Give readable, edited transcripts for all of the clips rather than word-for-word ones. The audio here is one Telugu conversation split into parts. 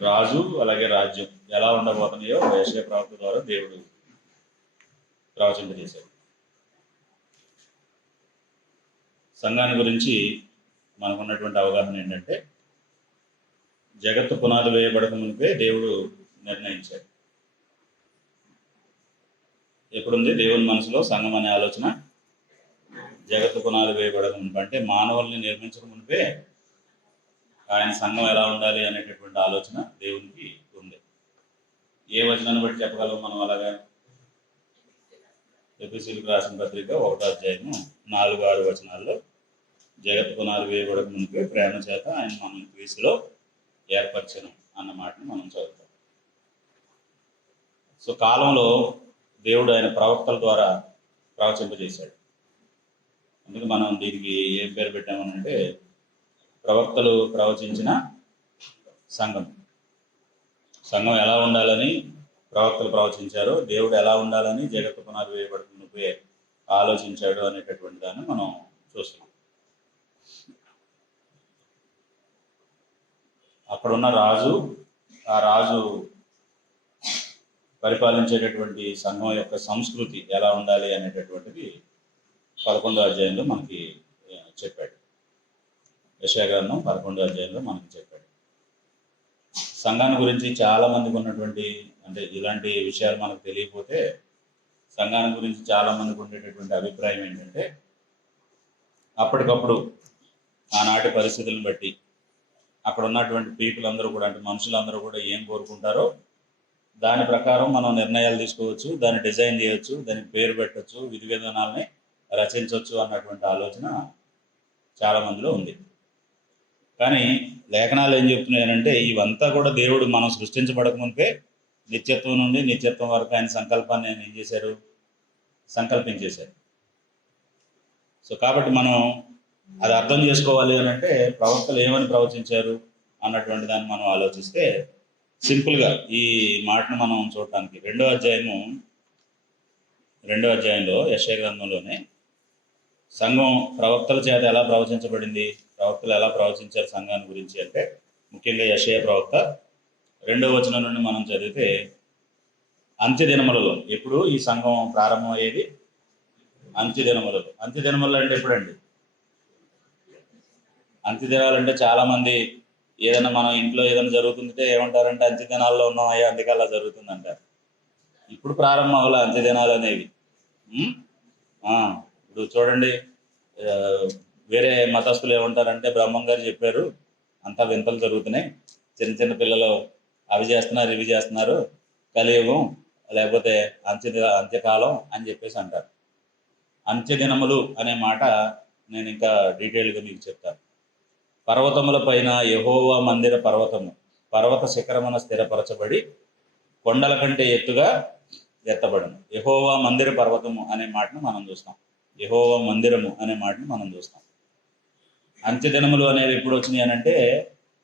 రాజు అలాగే రాజ్యం ఎలా ఉండబోతున్నాయో యెషయా ప్రవక్త ద్వారా దేవుడు ప్రవచింపజేశాడు. సంఘాన్ని గురించి మనకున్నటువంటి అవగాహన ఏంటంటే, జగత్తు పునాది వేయబడక మునిపే దేవుడు నిర్ణయించాడు. ఎప్పుడుంది దేవుని మనసులో సంఘం అనే ఆలోచన? జగత్తు పునాది వేయబడక మునిపే, అంటే మానవుల్ని నిర్మించక మునిపే ఆయన సంఘం ఎలా ఉండాలి అనేటటువంటి ఆలోచన దేవునికి ఉంది. ఏ వచనాన్ని బట్టి చెప్పగలం మనం అలాగా? ఎఫెసీయులకు రాసిన పత్రిక 1వ అధ్యాయము 4-6 వచనాల్లో జగత్తు పునాది వేయబడక మునిపే ప్రేమ చేత ఆయన మనం క్రీస్తులో ఏర్పరచను అన్న మాటను మనం చదువుతాం. సో కాలంలో దేవుడు ఆయన ప్రవక్తల ద్వారా ప్రవచింపజేశాడు. అందుకే మనం దీనికి ఏం పేరు పెట్టామనంటే, ప్రవక్తలు ప్రవచించిన సంఘం. సంఘం ఎలా ఉండాలని ప్రవక్తలు ప్రవచించారో, దేవుడు ఎలా ఉండాలని జగత్తు పునాది వేయబడక మునిపే ఆలోచించాడు అనేటటువంటి దాన్ని మనం చూస్తున్నాం. అక్కడున్న రాజు, ఆ రాజు పరిపాలించేటటువంటి సంఘం యొక్క సంస్కృతి ఎలా ఉండాలి అనేటటువంటిది 11వ అధ్యాయంలో మనకి చెప్పాడు. యెషయా గ్రంథం 11వ అధ్యాయంలో మనకి చెప్పాడు. సంఘాన్ని గురించి చాలా మందికి ఉన్నటువంటి, అంటే ఇలాంటి విషయాలు మనకు తెలియకపోతే, సంఘాన్ని గురించి చాలా మందికి ఉండేటటువంటి అభిప్రాయం ఏంటంటే, అప్పటికప్పుడు ఆనాటి పరిస్థితులను బట్టి అక్కడ ఉన్నటువంటి పీపుల్ అందరూ కూడా, అంటే మనుషులందరూ కూడా ఏం కోరుకుంటారో దాని ప్రకారం మనం నిర్ణయాలు తీసుకోవచ్చు, దాన్ని డిజైన్ చేయొచ్చు, దానికి పేరు పెట్టచ్చు, విధి విధానాలని రచించవచ్చు అన్నటువంటి ఆలోచన చాలా మందిలో ఉంది. కానీ లేఖనాలు ఏం చెప్తున్నాయనంటే, ఇవంతా కూడా దేవుడు మనం సృష్టించబడక మునిపే నిత్యత్వం నుండి నిత్యత్వం వరకు ఆయన సంకల్పాన్ని ఆయన ఏం చేశారు? సంకల్పించేశారు. సో కాబట్టి మనం అది అర్థం చేసుకోవాలి అని అంటే, ప్రవక్తలు ఏమని ప్రవచించారు అన్నటువంటి దాన్ని మనం ఆలోచిస్తే, సింపుల్గా ఈ మాటను మనం చూడటానికి 2వ అధ్యాయంలో యెషయా గ్రంథంలోనే సంఘం ప్రవక్తల చేత ఎలా ప్రవచించబడింది, ప్రవక్తలు ఎలా ప్రవచించారు సంఘాన్ని గురించి అంటే, ముఖ్యంగా యెషయా ప్రవక్త 2వ వచనం నుండి మనం చదివితే, అంత్య దినములలో, ఎప్పుడు ఈ సంఘం ప్రారంభమయ్యేది? అంత్య దినములలో. అంత్య దినములు అంటే ఎప్పుడండి? అంత్య దినాలంటే చాలామంది ఏదైనా మనం ఇంట్లో ఏదైనా జరుగుతుంటే ఏమంటారంటే, అంత్య దినాల్లో ఉన్నామయ్యా అందుకే అలా జరుగుతుంది అంటారు. ఇప్పుడు ప్రారంభం అవ్వాలి అంత్య దినాలు అనేవి. ఇప్పుడు చూడండి, వేరే మతస్థులు ఏమంటారంటే, బ్రహ్మం గారు చెప్పారు అంతా వింతలు జరుగుతున్నాయి, చిన్న చిన్న పిల్లలు అవి చేస్తున్నారు ఇవి చేస్తున్నారు, కలియుగం లేకపోతే అంత్యకాలం అని చెప్పేసి అంటారు. అంత్య దినములు అనే మాట నేను ఇంకా డీటెయిల్గా మీకు చెప్తాను. పర్వతముల పైన యెహోవా మందిర పర్వతము పర్వత శిఖరమున స్థిరపరచబడి కొండల కంటే ఎత్తుగా ఎత్తబడను. యెహోవా మందిర పర్వతము అనే మాటను మనం చూస్తాం, యెహోవా మందిరము అనే మాటను మనం చూస్తాం. అంత్య దినములు అనేవి ఎప్పుడు వచ్చినాయి అనంటే,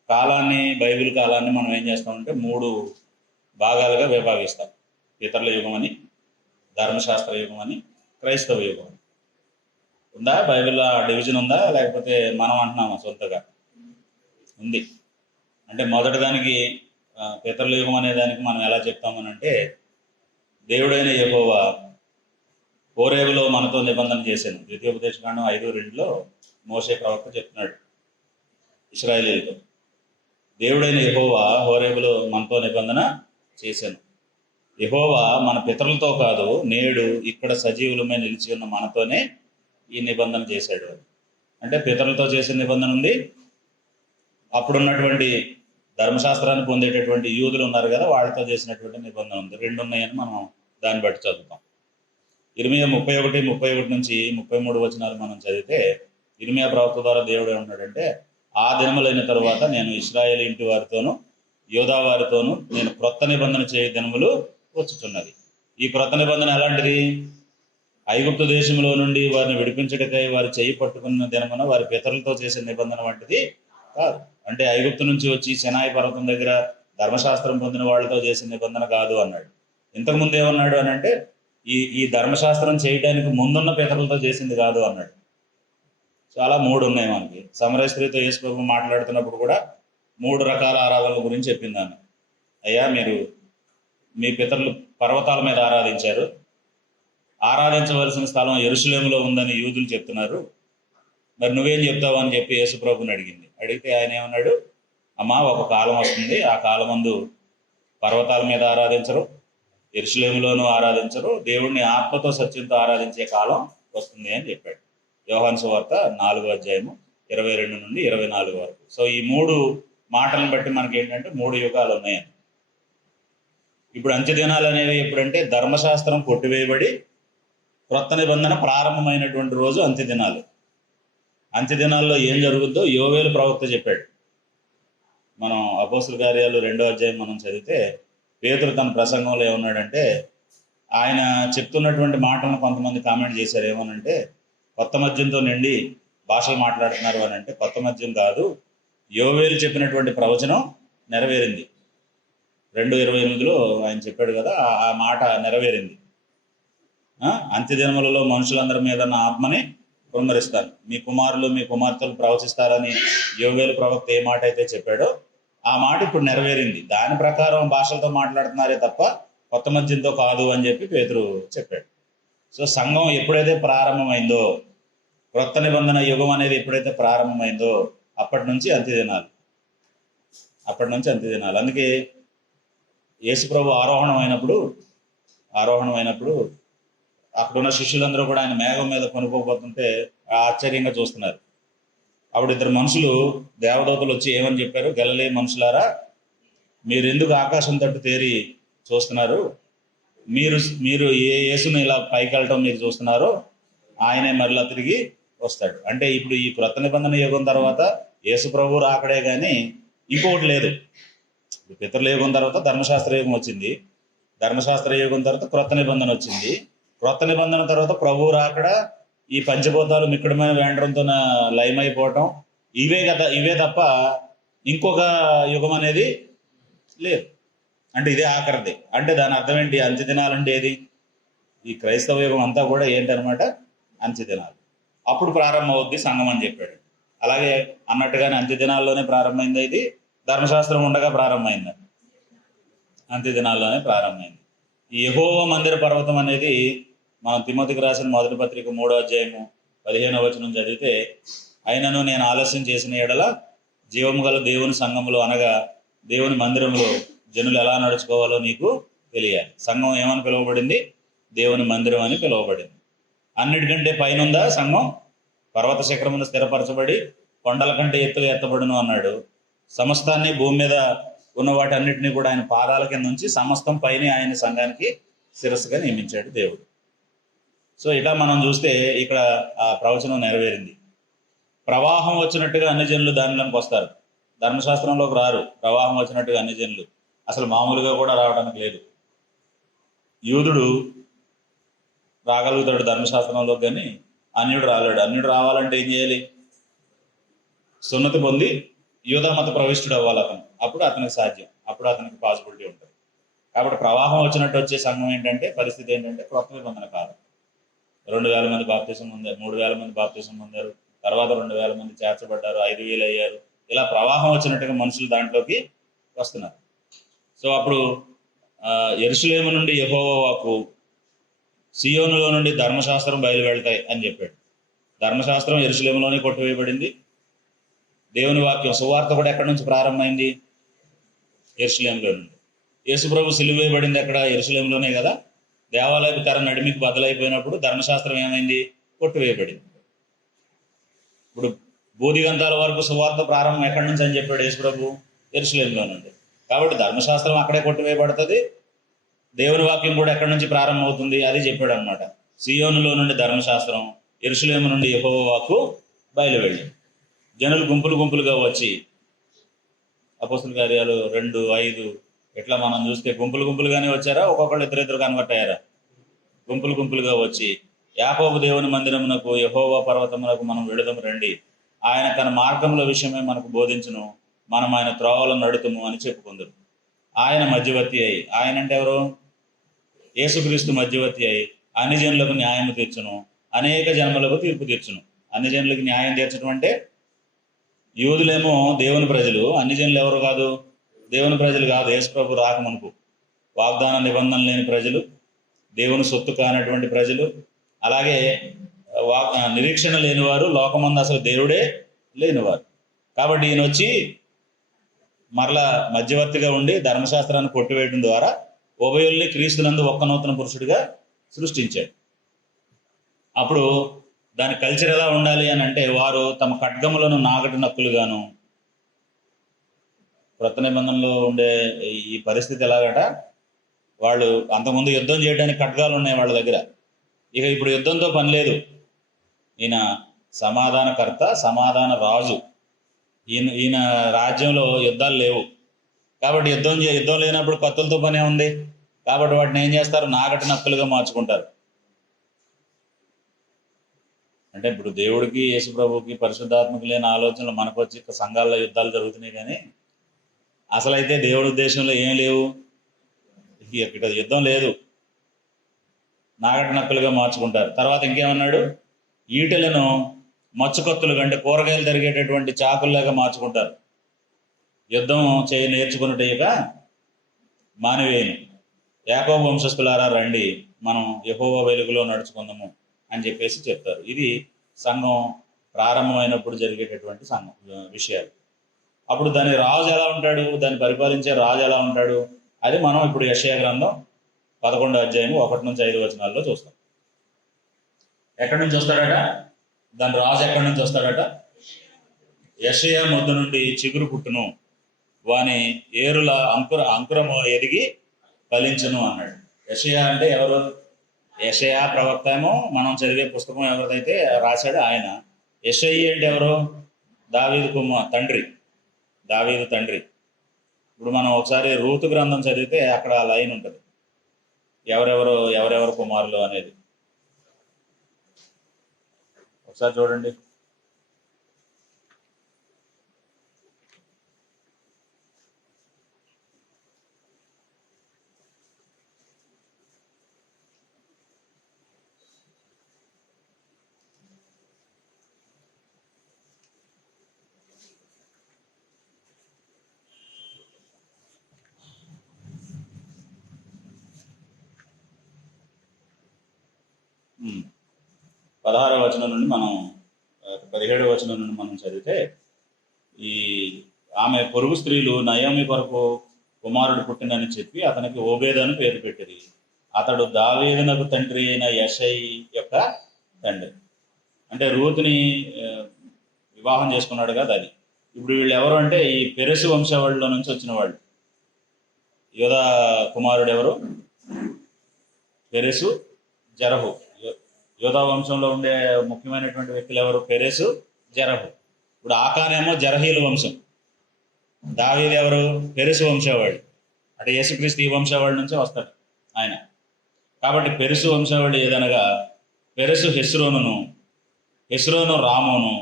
కాలాన్ని, బైబిల్ కాలాన్ని మనం ఏం చేస్తామంటే 3 భాగాలుగా విభాగిస్తాం. పితరుల యుగం అని, ధర్మశాస్త్ర యుగం అని, క్రైస్తవ యుగం అని. ఉందా బైబిల్లో ఆ డివిజన్ ఉందా, లేకపోతే మనం అంటున్నామా సొంతగా? ఉంది. అంటే మొదటి దానికి పితరుల యుగం అనే దానికి మనం ఎలా చెప్తామనంటే, దేవుడైన యెహోవా హోరేబులో మనతో నిబంధన చేశాను. ద్వితీయోపదేశకాండం 5:2లో మోషే ప్రవక్త చెప్తున్నాడు ఇశ్రాయేలీయులతో, దేవుడైన యెహోవా హోరేబులో మనతో నిబంధన చేశాను. యెహోవా మన పితరులతో కాదు, నేడు ఇక్కడ సజీవులమై నిలిచి ఉన్న మనతోనే ఈ నిబంధన చేశాడు. అంటే పితరులతో చేసిన నిబంధన ఉంది, అప్పుడున్నటువంటి ధర్మశాస్త్రాన్ని పొందేటటువంటి యూదులు ఉన్నారు కదా, వాళ్ళతో చేసినటువంటి నిబంధన ఉంది. 2 ఉన్నాయని మనం దాన్ని బట్టి చదువుతాం. ఇర్మియా 31 నుంచి 33 వచనాలు మనం చదివితే, ఇర్మియా ప్రవక్త ద్వారా దేవుడు ఏమంటాడంటే, ఆ దినములైన తరువాత నేను ఇశ్రాయేలు ఇంటి వారితోనూ యోధా వారితోనూ నేను క్రొత్త నిబంధన చేయ దినములు వచ్చుచున్నది. ఈ క్రొత్త నిబంధన ఎలాంటిది? ఐగుప్తు దేశంలో నుండి వారిని విడిపించటకై వారు చేయి పట్టుకున్న దినమున వారి పితరులతో చేసే నిబంధన వంటిది కాదు. అంటే ఐగుప్తు నుంచి వచ్చి సినాయి పర్వతం దగ్గర ధర్మశాస్త్రం పొందిన వాళ్ళతో చేసిన నిబంధన కాదు అన్నాడు. ఇంతకుముందు ఏమన్నాడు అని అంటే, ఈ ధర్మశాస్త్రం చేయడానికి ముందున్న పితరులతో చేసింది కాదు అన్నాడు. చాలా 3 ఉన్నాయి మనకి. సమరయ స్త్రీతో యేసు ప్రభు మాట్లాడుతున్నప్పుడు కూడా 3 రకాల ఆరాధనల గురించి చెప్పింది ఆమె. అయ్యా మీరు మీ పితరులు పర్వతాల మీద ఆరాధించారు, ఆరాధించవలసిన స్థలం యెరూషలేములో ఉందని యూదులు చెప్తున్నారు, మరి నువ్వేం చెప్తావు అని చెప్పి యేసుప్రభుని అడిగింది. అడిగితే ఆయన ఏమన్నాడు, అమ్మా ఒక కాలం వస్తుంది, ఆ కాలం ముందు పర్వతాల మీద ఆరాధించరు, యెరూషలేములోనూ ఆరాధించరు, దేవుణ్ణి ఆత్మతో సత్యంతో ఆరాధించే కాలం వస్తుంది అని చెప్పాడు. యోహాను సువార్త 4:22 నుండి 24 వరకు. సో ఈ 3 మాటలను బట్టి మనకి ఏంటంటే 3 యుగాలు ఉన్నాయని. ఇప్పుడు అంత్య దినాలు అనేవి ఎప్పుడంటే ధర్మశాస్త్రం కొట్టివేయబడి క్రొత్త నిబంధన ప్రారంభమైనటువంటి రోజు అంత్య దినాలు. అంత్య దినాల్లో ఏం జరుగుద్దో యోవేలు ప్రవక్త చెప్పాడు. మనం అపోస్తుల కార్యాలు 2వ అధ్యాయం మనం చదివితే పేతురు తన ప్రసంగంలో ఏమన్నాడంటే, ఆయన చెప్తున్నటువంటి మాటలను కొంతమంది కామెంట్ చేశారు. ఏమనంటే, కొత్త మద్యంతో నిండి భాషలు మాట్లాడుతున్నారు అని. అంటే కొత్త మద్యం కాదు, యోవేలు చెప్పినటువంటి ప్రవచనం నెరవేరింది. 2:28లో ఆయన చెప్పాడు కదా, ఆ మాట నెరవేరింది. అంత్య దినములలో మనుషులందరి మీద నా ఆత్మని కుమ్మరిస్తాను, మీ కుమారులు మీ కుమార్తెలు ప్రవచిస్తారని యోవేలు ప్రవక్త ఏ మాట అయితే చెప్పాడో ఆ మాట ఇప్పుడు నెరవేరింది. దాని ప్రకారం భాషలతో మాట్లాడుతున్నారే తప్ప కొత్త మద్యంతో కాదు అని చెప్పి పేతురు చెప్పాడు. సో సంఘం ఎప్పుడైతే ప్రారంభమైందో, క్రొత్త నిబంధన యుగం అనేది ఎప్పుడైతే ప్రారంభమైందో అప్పటి నుంచి అంత్య దినాలు. అందుకే యేసుప్రభు ఆరోహణం అయినప్పుడు అక్కడున్న శిష్యులందరూ కూడా ఆయన మేఘం మీద కొనుక్కోబోతుంటే ఆశ్చర్యంగా చూస్తున్నారు. అప్పుడు 2 మనుషులు దేవదూతలు వచ్చి ఏమని చెప్పారు, గలిలయ మనుషులారా, మీరు ఎందుకు ఆకాశం తట్టు తేరి చూస్తున్నారు? మీరు ఏ యేసుని ఇలా పైకి వెళ్ళటం మీరు చూస్తున్నారో ఆయనే మరలా తిరిగి వస్తాడు. అంటే ఇప్పుడు ఈ క్రొత్త నిబంధన యుగం తర్వాత యేసు ప్రభు రాకడే కానీ ఇంకొకటి లేదు. పితరుల యుగం తర్వాత ధర్మశాస్త్ర యుగం వచ్చింది, ధర్మశాస్త్ర యుగం తర్వాత క్రొత్త నిబంధన వచ్చింది, క్రొత్త నిబంధన తర్వాత ప్రభు రాకడ, ఈ పంచభూతాలు మిక్కడమైన వేండ్రంతో లయమైపోవటం, ఇవే తప్ప ఇంకొక యుగం అనేది లేదు. అంటే ఇదే ఆఖరిది. అంటే దాని అర్థం ఏంటి? అంత్య దినాలు అంటే ఏది? ఈ క్రైస్తవ యుగం అంతా కూడా ఏంటనమాట, అంత్య దినాలు. అప్పుడు ప్రారంభం అవుద్ది సంఘం అని చెప్పాడు. అలాగే అన్నట్టుగానే అంత్య దినాల్లోనే ప్రారంభమైంది, ఇది ధర్మశాస్త్రం ఉండగా ప్రారంభమైంది, అంత్య దినాల్లోనే ప్రారంభమైంది. ఈ యెహోవా మందిర పర్వతం అనేది మనం తిమోతికి రాసిన మొదటి పత్రిక 3వ అధ్యాయము 15వ వచనం చదివితే, అయినను నేను ఆలస్యం చేసిన ఎడల జీవము గల దేవుని సంఘములో అనగా దేవుని మందిరంలో జనులు ఎలా నడుచుకోవాలో నీకు తెలియాలి. సంఘం ఏమని పిలువబడింది? దేవుని మందిరం అని పిలువబడింది. అన్నిటికంటే పైనుందా సంఘం? పర్వత శిఖరమును స్థిరపరచబడి కొండల కంటే ఎత్తుగా ఎత్తబడును అన్నాడు. సమస్తాన్ని భూమి మీద ఉన్న వాటి అన్నిటినీ కూడా ఆయన పాదాల కింద ఉంచి సమస్తం పైన ఆయన సంఘానికి శిరస్సుగా నియమించాడు దేవుడు. సో ఇలా మనం చూస్తే ఇక్కడ ఆ ప్రవచనం నెరవేరింది. ప్రవాహం వచ్చినట్టుగా అన్ని జనులు దానిలోకి వస్తారు, ధర్మశాస్త్రంలోకి రారు. ప్రవాహం వచ్చినట్టుగా అన్ని జనులు అసలు మామూలుగా కూడా రావడానికి లేదు. యూదుడు రాగలుగుతాడు ధర్మశాస్త్రంలో, కానీ అన్యుడు రాలేడు. అన్యుడు రావాలంటే ఏం చేయాలి? సున్నతి పొంది యూదా మత ప్రవిష్టుడు అవ్వాలి అతను. అప్పుడు అతనికి సాధ్యం, అప్పుడు అతనికి పాసిబిలిటీ ఉంటుంది. కాబట్టి ప్రవాహం వచ్చినట్టు వచ్చే సంఘం ఏంటంటే, పరిస్థితి ఏంటంటే క్రొత్త నిబంధన కాలం. 2,000 మంది బాప్తిసం పొందారు, 3,000 మంది బాప్తిసం పొందారు, తర్వాత 2,000 మంది చేర్చబడ్డారు, 5,000 అయ్యారు. ఇలా ప్రవాహం వచ్చినట్టుగా మనుషులు దాంట్లోకి వస్తున్నారు. సో అప్పుడు యెరూషలేము నుండి యెహోవా వాక్కు, సియోనులో నుండి ధర్మశాస్త్రం బయలు వెళ్తాయి అని చెప్పాడు. ధర్మశాస్త్రం యెరూషలేములోనే కొట్టివేయబడింది. దేవుని వాక్యం సువార్త కూడా ఎక్కడి నుంచి ప్రారంభమైంది? యెరూషలేములో నుండి. యేసుప్రభు సిలువ వేయబడింది ఎక్కడ? యెరూషలేములోనే కదా. దేవాలయపు తెర నడిమికి బదులైపోయినప్పుడు ధర్మశాస్త్రం ఏమైంది? కొట్టివేయబడింది. ఇప్పుడు బోధిగంతాల వరకు సువార్త ప్రారంభం ఎక్కడి నుంచి అని చెప్పాడు యేసుప్రభు? యెరూషలేములో నుండి. కాబట్టి ధర్మశాస్త్రం అక్కడే కొట్టివేయబడుతుంది, దేవుని వాక్యం కూడా ఎక్కడి నుంచి ప్రారంభం అవుతుంది అది చెప్పాడు అనమాట. సియోనులో నుండి ధర్మశాస్త్రం, యెరూషలేము నుండి యెహోవా వాక్కు బయలువెళ్ళి జనులు గుంపులు గుంపులుగా వచ్చి, అపోస్తుల కార్యాలు 2:5 ఇట్లా మనం చూస్తే గుంపులు గుంపులుగానే వచ్చారా? ఒక్కొక్కళ్ళు ఇద్దరు కన్వర్ట్ అయ్యారా? గుంపులు గుంపులుగా వచ్చి, యాకోబు దేవుని మందిరమునకు యెహోవా పర్వతమునకు మనం వెళుదము రండి, ఆయన తన మార్గముల విషయమే మనకు బోధించును, మనం ఆయన త్రోవలను నడుతుము అని చెప్పుకుందరు. ఆయన మధ్యవర్తి అయి, ఆయన అంటే ఎవరు? యేసుక్రీస్తు మధ్యవర్తి అయి అన్ని జనులకు న్యాయము తీర్చును, అనేక జన్మలకు తీర్పు తీర్చును. అన్ని జనులకు న్యాయం తీర్చడం అంటే, యూదులేమో దేవుని ప్రజలు, అన్ని జనులు ఎవరు కాదు? దేవుని ప్రజలు కాదు. యేసు ప్రభు రాకమునుపు వాగ్దాన నిబంధన లేని ప్రజలు, దేవుని సొత్తు కానటువంటి ప్రజలు, అలాగే నిరీక్షణ లేనివారు, లోకమందు అసలు దేవుడే లేనివారు. కాబట్టి ఈయన వచ్చి మరలా మధ్యవర్తిగా ఉండి ధర్మశాస్త్రాన్ని కొట్టివేయడం ద్వారా ఉభయుల్ని క్రీస్తునందు ఒక్క నూతన పురుషుడిగా సృష్టించాడు. అప్పుడు దాని కల్చర్ ఎలా ఉండాలి అని అంటే, వారు తమ ఖడ్గములను నాగటి నక్కులుగాను, క్రొత్త నిబంధనలో ఉండే ఈ పరిస్థితి ఎలాగట, వాళ్ళు అంతకుముందు యుద్ధం చేయడానికి ఖడ్గాలు ఉన్నాయి వాళ్ళ దగ్గర. ఇక ఇప్పుడు యుద్ధంతో పని లేదు. ఈయన సమాధానకర్త, సమాధాన రాజు. ఈయన రాజ్యంలో యుద్ధాలు లేవు. కాబట్టి యుద్ధం లేనప్పుడు కత్తులతో పనే ఉంది. కాబట్టి వాటిని ఏం చేస్తారు? నాగటి నక్కులుగా మార్చుకుంటారు. అంటే ఇప్పుడు దేవుడికి, యేసు ప్రభువుకి, పరిశుద్ధాత్మకు లేని ఆలోచనలు మనకు వచ్చి సంఘాల్లో యుద్ధాలు జరుగుతున్నాయి. కానీ అసలైతే దేవుడి ఉద్దేశంలో ఏం లేవు. ఇక్కడ యుద్ధం లేదు, నాగటి నక్కులుగా మార్చుకుంటారు. తర్వాత ఇంకేమన్నాడు? ఈటెలను మచ్చుకొత్తులు అంటే కూరగాయలు తరిగేటటువంటి చాకుల్లాగా మార్చుకుంటారు. యుద్ధం నేర్చుకున్నట్టుగా మానవేయను. యాకోబు వంశస్థులారా రండి, మనం యెహోవా వెలుగులో నడుచుకుందాము అని చెప్పేసి చెప్తారు. ఇది సంఘం ప్రారంభమైనప్పుడు జరిగేటటువంటి విషయాలు. అప్పుడు దాని రాజు ఎలా ఉంటాడు, దాన్ని పరిపాలించే రాజు ఎలా ఉంటాడు, అది మనం ఇప్పుడు యెషయా గ్రంథం 11వ అధ్యాయం 1-5 వచనాల్లో చూస్తాం. ఎక్కడి నుంచి వస్తాడట? దాని రాజు ఎక్కడి నుంచి వస్తాడట? యెషయా మొద్దు నుండి చిగురు పుట్టును, వాని ఏరుల అంకురము ఎదిగి ఫలించును అన్నాడు. యెషయా అంటే ఎవరు? యెషయా ప్రవక్త ఏమో మనం చదివే పుస్తకం ఎవరిదైతే రాశాడు ఆయన. యెషయి అంటే ఎవరు? దావీదు తండ్రి. ఇప్పుడు మనం ఒకసారి రూతు గ్రంథం చదివితే అక్కడ లైన్ ఉంటుంది, ఎవరెవరు కుమారులు అనేది. ఒకసారి చూడండి. ఉమ్. 16వ వచనం నుండి మనం 17వ వచనం నుండి మనం చదివితే, ఈ ఆమె పొరుగు స్త్రీలు నయోమి కొరకు కుమారుడు పుట్టినని చెప్పి అతనికి ఓబేదు అని పేరు పెట్టింది. అతడు దావీదునకు తండ్రి అయిన యెషయి యొక్క తండ్రి. అంటే రూతుని వివాహం చేసుకున్నాడు కదా అది. ఇప్పుడు వీళ్ళు ఎవరు అంటే ఈ పెరెసు వంశావళిలో నుంచి వచ్చిన వాళ్ళు. యోధా కుమారుడు ఎవరు? పెరెసు, జరహు. యోధా వంశంలో ఉండే ముఖ్యమైనటువంటి వ్యక్తులు ఎవరు? పెరెసు, జరహు. ఇప్పుడు ఆకానేమో జరహీల వంశం, దావీదు ఎవరు? పెరెసు వంశావళి. అంటే యేసుక్రీస్తు ఈ వంశావళి నుంచే వస్తాడు ఆయన. కాబట్టి పెరెసు వంశావళి ఏదనగా, పెరెసు హెస్రోను రామును,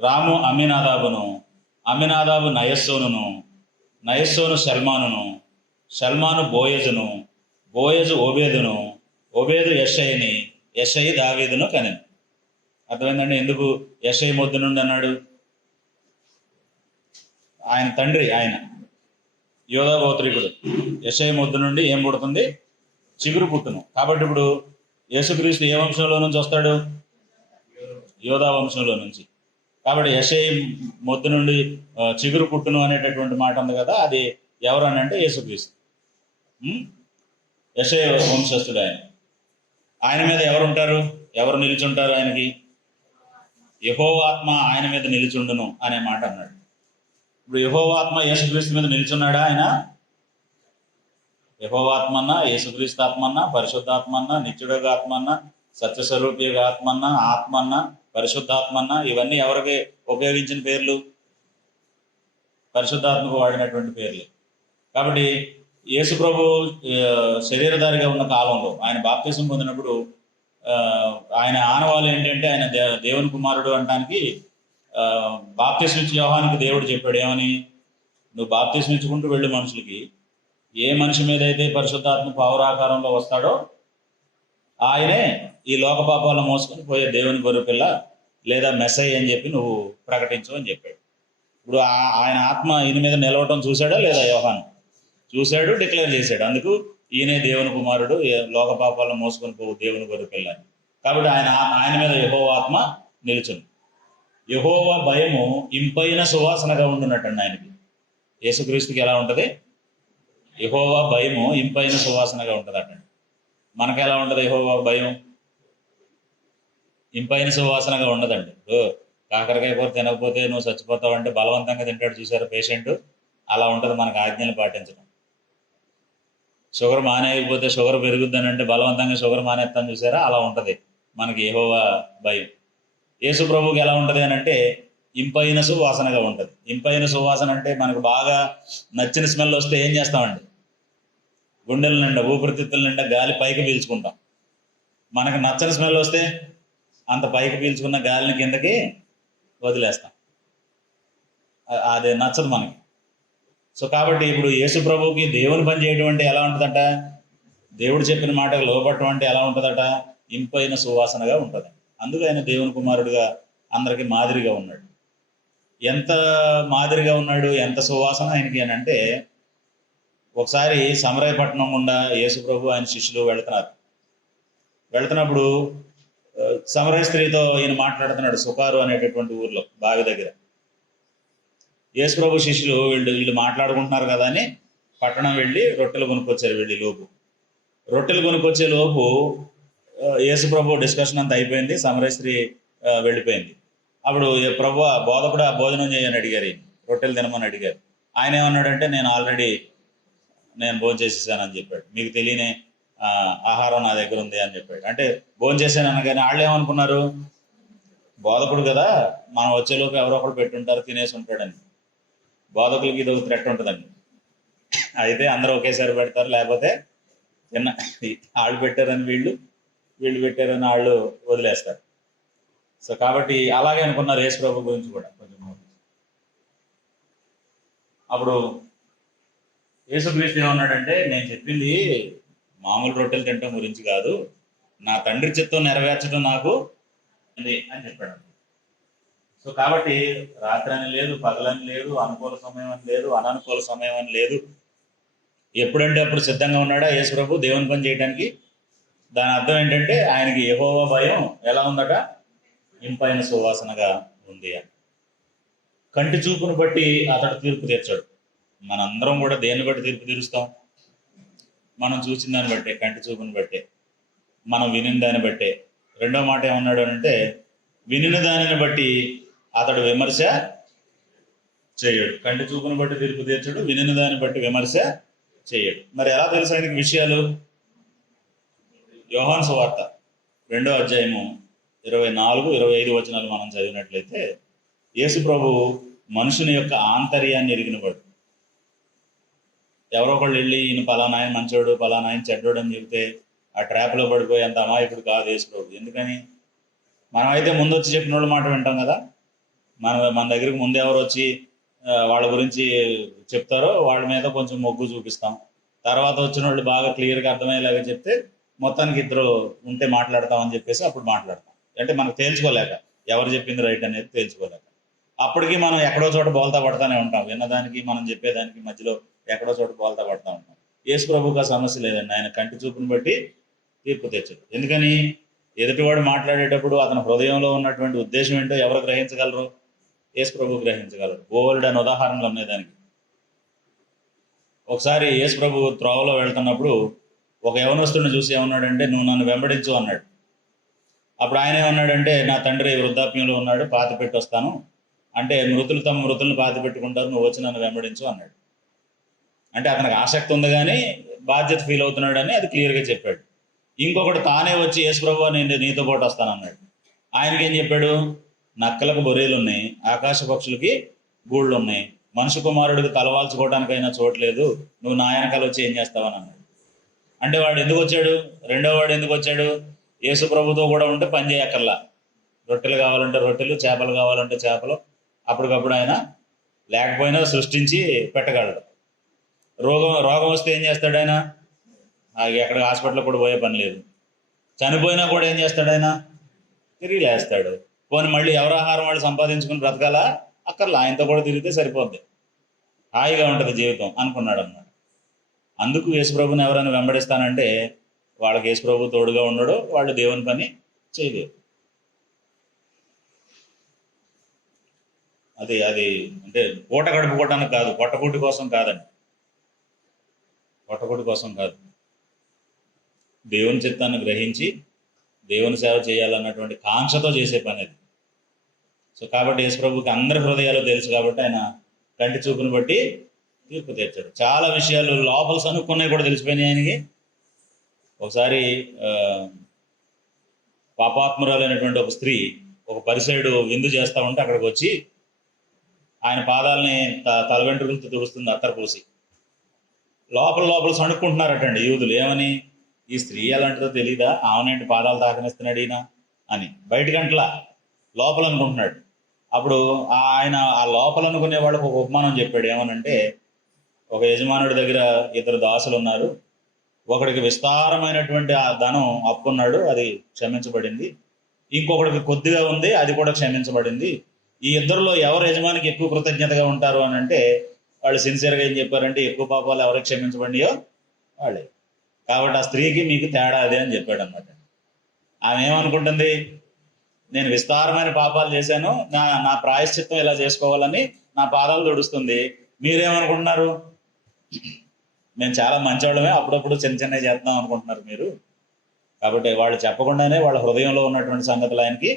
రాము అమ్మినాదాబును, అమ్మినాదాబు నయస్సోను షల్మాను బోయజును, బోయజు ఓబేదును, ఓబేదు యెషయి దావీదును కనెను. అర్థమైందండి ఎందుకు యెషయి మొద్దు నుండి అన్నాడు? ఆయన తండ్రి, ఆయన యోధా గోత్రికుడు. యెషయి మొద్దు నుండి ఏం పుడుతుంది? చిగురు పుట్టును. కాబట్టి ఇప్పుడు యేసుక్రీస్తు ఏ వంశంలో నుంచి వస్తాడు? యోధా వంశంలో నుంచి. కాబట్టి యెషయి మొద్దు నుండి చిగురు పుట్టును అనేటటువంటి మాట ఉంది కదా, అది ఎవరు అని అంటే యేసుక్రీస్తు. యెషయి వంశస్థుడు ఆయన. ఆయన మీద ఎవరు ఉంటారు? ఎవరు నిలిచుంటారు? ఆయనకి యెహోవా ఆత్మ ఆయన మీద నిలిచుండును అనే మాట అన్నాడు. ఇప్పుడు యెహోవా ఆత్మ యేసుక్రీస్తు మీద నిలిచున్నాడా? ఆయన యెహోవా ఆత్మన్నా, యేసుక్రీస్తు ఆత్మన్నా, పరిశుద్ధాత్మన్నా, నిత్యుడగా ఆత్మన్నా, సత్యస్వరూపిగా ఆత్మన్నా, పరిశుద్ధాత్మన్నా, ఇవన్నీ ఎవరికి ఉపయోగించిన పేర్లు? పరిశుద్ధాత్మకు వాడినటువంటి పేర్లు. కాబట్టి యేసు ప్రభు శరీరధారిగా ఉన్న కాలంలో ఆయన బాప్తిసం పొందినప్పుడు ఆయన ఆనవాళ్ళు ఏంటంటే, ఆయన దేవుని కుమారుడు అనడానికి బాప్తిసం ఇచ్చి యోహానికి దేవుడు చెప్పాడు ఏమని? నువ్వు బాప్తిసం ఇచ్చుకుంటూ వెళ్ళు మనుషులకి, ఏ మనిషి మీద అయితే పరిశుద్ధాత్మ పౌరాకారంలో వస్తాడో ఆయనే ఈ లోక పాపాలను మోసుకొని పోయే దేవుని గొర్రెపిల్ల లేదా మెస్సయ్య అని చెప్పి నువ్వు ప్రకటించు అని చెప్పాడు. ఇప్పుడు ఆయన ఆత్మ ఈయన మీద నిలవటం చూశాడా లేదా యోహాను? చూశాడు, డిక్లేర్ చేశాడు. అందుకు ఈయనే దేవుని కుమారుడు, లోక పాపాలను మోసుకొని పోవు దేవుని గొర్రె పిల్ల. కాబట్టి ఆయన మీద యెహోవా ఆత్మ నిలుచుంది. యెహోవా భయము ఇంపైన సువాసనగా ఉండునట్టండి ఆయనకి. యేసుక్రీస్తుకి ఎలా ఉంటుంది? యెహోవా భయము ఇంపైన సువాసనగా ఉంటుంది అటండి. మనకు ఎలా ఉంటుంది యెహోవా భయం? ఇంపైన సువాసనగా ఉండదండి. కాకరకాయ కూర తినకపోతే నువ్వు చచ్చిపోతావు అంటే బలవంతంగా తింటాడు చూసారు పేషెంట్, అలా ఉంటుంది మనకు ఆజ్ఞలు పాటించడం. షుగర్ మానేయకపోతే షుగర్ పెరుగుద్దని అంటే బలవంతంగా షుగర్ మానేస్తాను చూసారా, అలా ఉంటుంది మనకి యెహోవా భయం. యేసు ప్రభువుకి ఎలా ఉంటుంది అని అంటే ఇంపైన సువాసనగా ఉంటుంది. ఇంపైన సువాసన అంటే మనకు బాగా నచ్చిన స్మెల్ వస్తే ఏం చేస్తామండి? గుండెల నిండా, ఊపిరితిత్తుల నిండా గాలి పైకి పీల్చుకుంటాం. మనకు నచ్చని స్మెల్ వస్తే అంత పైకి పీల్చుకున్న గాలిని కిందకి వదిలేస్తాం. అది నచ్చదు మనకి. సో కాబట్టి ఇప్పుడు యేసు ప్రభువుకి దేవుని పని చేయడం అంటే ఎలా ఉంటుందట? దేవుడు చెప్పిన మాటకు లోబడటం అంటే ఎలా ఉంటుందట? ఇంపైన సువాసనగా ఉంటుంది. అందుకు ఆయన దేవుని కుమారుడిగా అందరికీ మాదిరిగా ఉన్నాడు. ఎంత మాదిరిగా ఉన్నాడు, ఎంత సువాసన ఆయనకి అని అంటే, ఒకసారి సమరయపట్నం గుండా యేసు ప్రభు ఆయన శిష్యులు వెళుతున్నప్పుడు సమరయ స్త్రీతో ఈయన మాట్లాడుతున్నాడు సుకారు అనేటటువంటి ఊర్లో, బావి దగ్గర. యేసు ప్రభు శిష్యులు వీళ్ళు మాట్లాడుకుంటున్నారు కదా అని పట్టణం వెళ్ళి రొట్టెలు కొనుక్కొచ్చారు. రొట్టెలు కొనుక్కొచ్చే లోపు యేసు ప్రభు డిస్కషన్ అంతా అయిపోయింది, సమరయ స్త్రీ వెళ్ళిపోయింది. అప్పుడు ప్రభు బోధకుడు భోజనం చేయని అడిగారు, రొట్టెలు తినమని అడిగారు. ఆయన ఏమన్నాడంటే నేను భోజనం చేసేసానని చెప్పాడు. మీకు తెలియని ఆహారం నా దగ్గర ఉంది అని చెప్పాడు. అంటే భోజనం చేశాను అనగానే వాళ్ళు ఏమనుకున్నారు, బోధకుడు కదా, మనం వచ్చేలోపు ఎవరో ఒకరు పెట్టుంటారు, తినేసి ఉంటాడని. బోధకులకి ఇది ఒక థ్రెట్ ఉంటుందండి. అయితే అందరూ ఒకేసారి పెడతారు, లేకపోతే వాళ్ళు పెట్టారని వీళ్ళు పెట్టారని వాళ్ళు వదిలేస్తారు. సో కాబట్టి అలాగే అనుకున్నారు యేసు ప్రభు గురించి కూడా కొంచెం. అప్పుడు యేసుక్రీస్తు ఏమన్నాడంటే, నేను చెప్పింది మామూలు రొట్టెలు తినటం గురించి కాదు, నా తండ్రి చిత్తం నెరవేర్చడం నాకు ఉంది అని చెప్పాడు. సో కాబట్టి రాత్రి అని లేదు, పగలని లేదు, అనుకూల సమయం అని లేదు, అననుకూల సమయం అని లేదు. ఎప్పుడంటే అప్పుడు సిద్ధంగా ఉన్నాడా యేసు ప్రభు దేవుని పని చేయడానికి? దాని అర్థం ఏంటంటే ఆయనకి యెహోవా భయం ఎలా ఉందట? ఇంపైన సువాసనగా ఉంది అని. కంటి చూపును బట్టి అతడు తీర్పు తీర్చాడు. మనందరం కూడా దేన్ని బట్టి తీర్పు తీరుస్తాం? మనం చూసిన దాన్ని బట్టే, కంటి చూపుని బట్టే, మనం వినిన దాన్ని బట్టే. రెండో మాట ఏమన్నాడు అంటే, వినిన దానిని బట్టి అతడు విమర్శ చేయడు. కంటి చూపును బట్టి తీర్పు తీర్చడు, వినిన దాన్ని బట్టి విమర్శ చేయడు. మరి ఎలా తెలుసు ఆయనకి విషయాలు? యోహాను సువార్త 2వ అధ్యాయము 24-25 వచనాలు మనం చదివినట్లయితే, యేసు ప్రభు మనుషుని యొక్క ఆంతర్యాన్ని ఎరిగినవాడు. ఎవరో ఒకళ్ళు వెళ్ళి ఈయన పలానా ఆయన మంచోడు, పలానా ఆయన చెడ్డోడు అని చెబితే ఆ ట్రాప్లో పడిపోయి అంత అమాయకుడు కాదు యేసు ప్రభు. ఎందుకని? మనం అయితే ముందు వచ్చి చెప్పిన వాళ్ళ మాట వింటాం కదా. మన దగ్గరికి ముందు ఎవరు వచ్చి వాళ్ళ గురించి చెప్తారో వాళ్ళ మీద కొంచెం మొగ్గు చూపిస్తాం. తర్వాత వచ్చిన వాళ్ళు బాగా క్లియర్గా అర్థమయ్యేలాగా చెప్తే మొత్తానికి ఇద్దరు ఉంటే మాట్లాడతామని చెప్పేసి అప్పుడు మాట్లాడతాం. అంటే మనకు తేల్చుకోలేక, ఎవరు చెప్పింది రైట్ అనేది తేల్చుకోలేక, అప్పటికి మనం ఎక్కడో చోట బోల్తా పడతానే ఉంటాం. విన్నదానికి మనం చెప్పేదానికి మధ్యలో ఎక్కడో చోట బోల్తా పడతా ఉంటాం. యేసు ప్రభువుకి ఆ సమస్య లేదండి. ఆయన కంటి చూపుని బట్టి తీర్పు తెచ్చాడు. ఎందుకని? ఎదుటివాడు మాట్లాడేటప్పుడు అతని హృదయంలో ఉన్నటువంటి ఉద్దేశం ఏంటో ఎవరు గ్రహించగలరు? యేసు ప్రభు గ్రహించగలరు. బోల్డ్ అని ఉదాహరణలు ఉన్నాయి దానికి. ఒకసారి యేసు ప్రభు త్రోవలో వెళ్తున్నప్పుడు ఒక యవనస్తుడిని చూసి ఏమన్నాడంటే, నువ్వు నన్ను వెంబడించు అన్నాడు. అప్పుడు ఆయన ఏమన్నాడంటే, నా తండ్రి వృద్ధాప్యంలో ఉన్నాడు, పాతి పెట్టి వస్తాను అంటే, మృతులు తమ మృతులను పాతి పెట్టుకుంటారు, నువ్వు వచ్చి నన్ను వెంబడించు అన్నాడు. అంటే అతనికి ఆసక్తి ఉంది కానీ బాధ్యత ఫీల్ అవుతున్నాడు అని అది క్లియర్గా చెప్పాడు. ఇంకొకటి తానే వచ్చి, యేసు ప్రభువా నేను నీతో పాటు వస్తానన్నాడు. ఆయనకేం చెప్పాడు? నక్కలకు బొరేలు ఉన్నాయి, ఆకాశ పక్షులకి గూళ్ళు ఉన్నాయి, మనుషు కుమారుడికి తలవాల్చుకోవడానికైనా చోట్లేదు, నువ్వు నా వెనకాల వచ్చి ఏం చేస్తావని అన్నాడు. అంటే వాడు ఎందుకు వచ్చాడు? రెండో వాడు ఎందుకు వచ్చాడు? యేసు ప్రభుతో కూడా ఉంటే పని చేయక్కర్లా. రొట్టెలు కావాలంటే రొట్టెలు, చేపలు కావాలంటే చేపలు అప్పటికప్పుడు ఆయన లేకపోయినా సృష్టించి పెట్టగలడు. రోగం వస్తే ఏం చేస్తాడు ఆయన? ఎక్కడ హాస్పిటల్ కూడా పోయే పని లేదు. చనిపోయినా కూడా ఏం చేస్తాడు ఆయన? తిరిగి లేస్తాడు. పోనీ మళ్ళీ ఎవరి ఆహారం వాళ్ళు సంపాదించుకుని బ్రతకాలా? అక్కర్లా, ఆయనతో కూడా తిరిగితే సరిపోద్ది, హాయిగా ఉంటుంది జీవితం అనుకున్నాడు అన్నమాట. అందుకు యేసుప్రభుని ఎవరైనా వెంబడిస్తానంటే వాళ్ళకి యేసుప్రభు తోడుగా ఉండడు, వాళ్ళు దేవుని పని చేయలేరు. అది అది అంటే పూట గడుపుకోవటానికి కాదు, పొట్టకూటి కోసం కాదండి, పొట్టకూటి కోసం కాదు. దేవుని చిత్తాన్ని గ్రహించి దేవుని సేవ చేయాలన్నటువంటి కాంక్షతో చేసే పని అది. సో కాబట్టి యేసుప్రభుకి అందరి హృదయాలు తెలుసు కాబట్టి ఆయన కంటి చూపుని బట్టి తీర్పు తీర్చాడు. చాలా విషయాలు లోపల సనుక్కున్నాయి కూడా తెలిసిపోయినాయి ఆయనకి. ఒకసారి పాపాత్మురాలైనటువంటి ఒక స్త్రీ ఒక పరిసైడు విందు చేస్తూ ఉంటే అక్కడికి వచ్చి ఆయన పాదాలని తల వెంట్రుకలతో తుడుస్తుంది అత్తర పూసి. లోపల సణుక్కుంటున్నారటండి యూదులు, ఏమని, ఈ స్త్రీ ఎలాంటిదో తెలీదా, ఆమెనేంటి పాదాలు తాకనిస్తున్నాడు ఈయన అని. బయటకంట్లా లోపల అనుకుంటున్నాడు. అప్పుడు ఆయన ఆ లోపల అనుకునే వాళ్ళకు ఒక ఉపమానం చెప్పాడు. ఏమనంటే, ఒక యజమానుడి దగ్గర ఇద్దరు దాసులు ఉన్నారు, ఒకడికి విస్తారమైనటువంటి ఆ ధనం అప్పున్నాడు, అది క్షమించబడింది. ఇంకొకడికి కొద్దిగా ఉంది, అది కూడా క్షమించబడింది. ఈ ఇద్దరిలో ఎవరు యజమానికి ఎక్కువ కృతజ్ఞతగా ఉంటారు అని అంటే వాళ్ళు సిన్సియర్గా ఏం చెప్పారంటే, ఎక్కువ పాపాలు ఎవరికి క్షమించబడియో వాళ్ళే. కాబట్టి ఆ స్త్రీకి మీకు తేడా అదే అని చెప్పాడు అన్నమాట. ఆమె ఏమనుకుంటుంది, నేను విస్తారమైన పాపాలు చేశాను, నా ప్రాయశ్చిత్తం ఇలా చేసుకోవాలని నా పాదాలు తుడుస్తుంది. మీరేమనుకుంటున్నారు, మేము చాలా మంచివాళ్ళమే, అప్పుడప్పుడు చిన్న చేద్దాం అనుకుంటున్నారు మీరు. కాబట్టి వాళ్ళు చెప్పకుండానే వాళ్ళ హృదయంలో ఉన్నటువంటి సంగతులు ఆయనకి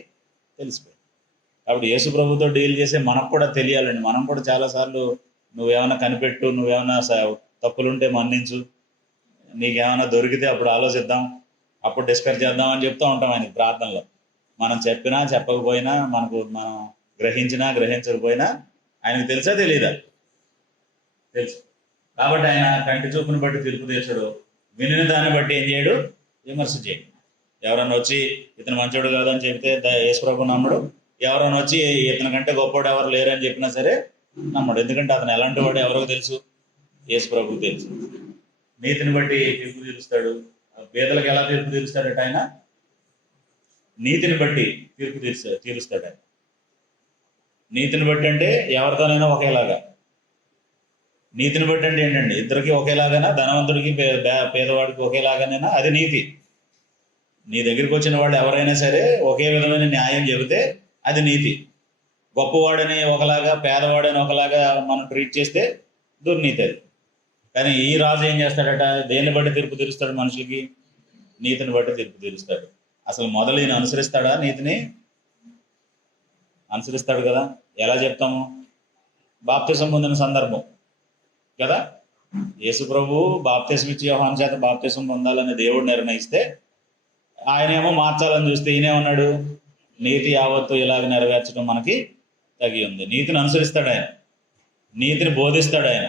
తెలిసిపోయి. కాబట్టి యేసు ప్రభుతో డీల్ చేసే మనకు కూడా తెలియాలండి. మనం కూడా చాలాసార్లు నువ్వేమైనా కనిపెట్టు, నువ్వేమైనా తప్పులుంటే మన్నించు, నీకేమైనా దొరికితే అప్పుడు ఆలోచిద్దాం, అప్పుడు డిస్కస్ చేద్దాం అని చెప్తూ ఉంటాం ఆయనకి ప్రార్థనలో. మనం చెప్పినా చెప్పకపోయినా, మనం గ్రహించినా గ్రహించకపోయినా ఆయనకు తెలుసా తెలీదా? తెలుసు. కాబట్టి ఆయన కంటి చూపుని బట్టి తీర్పు తీర్చడు, వినిన దాన్ని బట్టి ఏం చేయడు, విమర్శ చేయడు. ఎవరన్నా వచ్చి ఇతను మంచోడు కాదని చెప్తే యేసుప్రభు నమ్మడు, ఎవరైనా వచ్చి ఇతని కంటే గొప్పవాడు ఎవరు లేరని చెప్పినా సరే నమ్మడు. ఎందుకంటే అతను ఎలాంటి వాడు ఎవరికి తెలుసు, యేసుప్రభుకు తెలుసు. నీతిని బట్టి తీర్పు తీరుస్తాడు. పేదలకు ఎలా తీర్పు తీరుస్తాడట ఆయన, నీతిని బట్టి తీర్పు తీరుస్తాడు ఆయన. నీతిని బట్టి అంటే ఎవరితోనైనా ఒకేలాగా. నీతిని బట్టి అంటే ఏంటండి, ఇద్దరికి ఒకేలాగానా, ధనవంతుడికి పేదవాడికి ఒకేలాగానైనా, అది నీతి. నీ దగ్గరికి వచ్చిన వాళ్ళు ఎవరైనా సరే ఒకే విధమైన న్యాయం చెబితే అది నీతి. గొప్పవాడని ఒకలాగా, పేదవాడని ఒకలాగా మనం ట్రీట్ చేస్తే దుర్నీతి అది. కానీ ఈ రాజు ఏం చేస్తాడట, దేన్ని బట్టి తీర్పు తీరుస్తాడు మనుషులకి, నీతిని బట్టి తీర్పు తీరుస్తాడు. అసలు మొదలు ఈయన అనుసరిస్తాడా నీతిని? అనుసరిస్తాడు కదా. ఎలా చెప్తాము, బాప్తిసం పొందిన సందర్భం కదా, యేసు ప్రభు బాప్తిసం ఇచ్చి యోహాను చేత బాప్తిసం పొందాలని దేవుడు నిర్ణయిస్తే ఆయనేమో మార్చాలని చూస్తే ఈయనేమన్నాడు, నీతి యావత్తు ఇలాగ నెరవేర్చడం మనకి తగి ఉంది. నీతిని అనుసరిస్తాడు ఆయన, నీతిని బోధిస్తాడు ఆయన,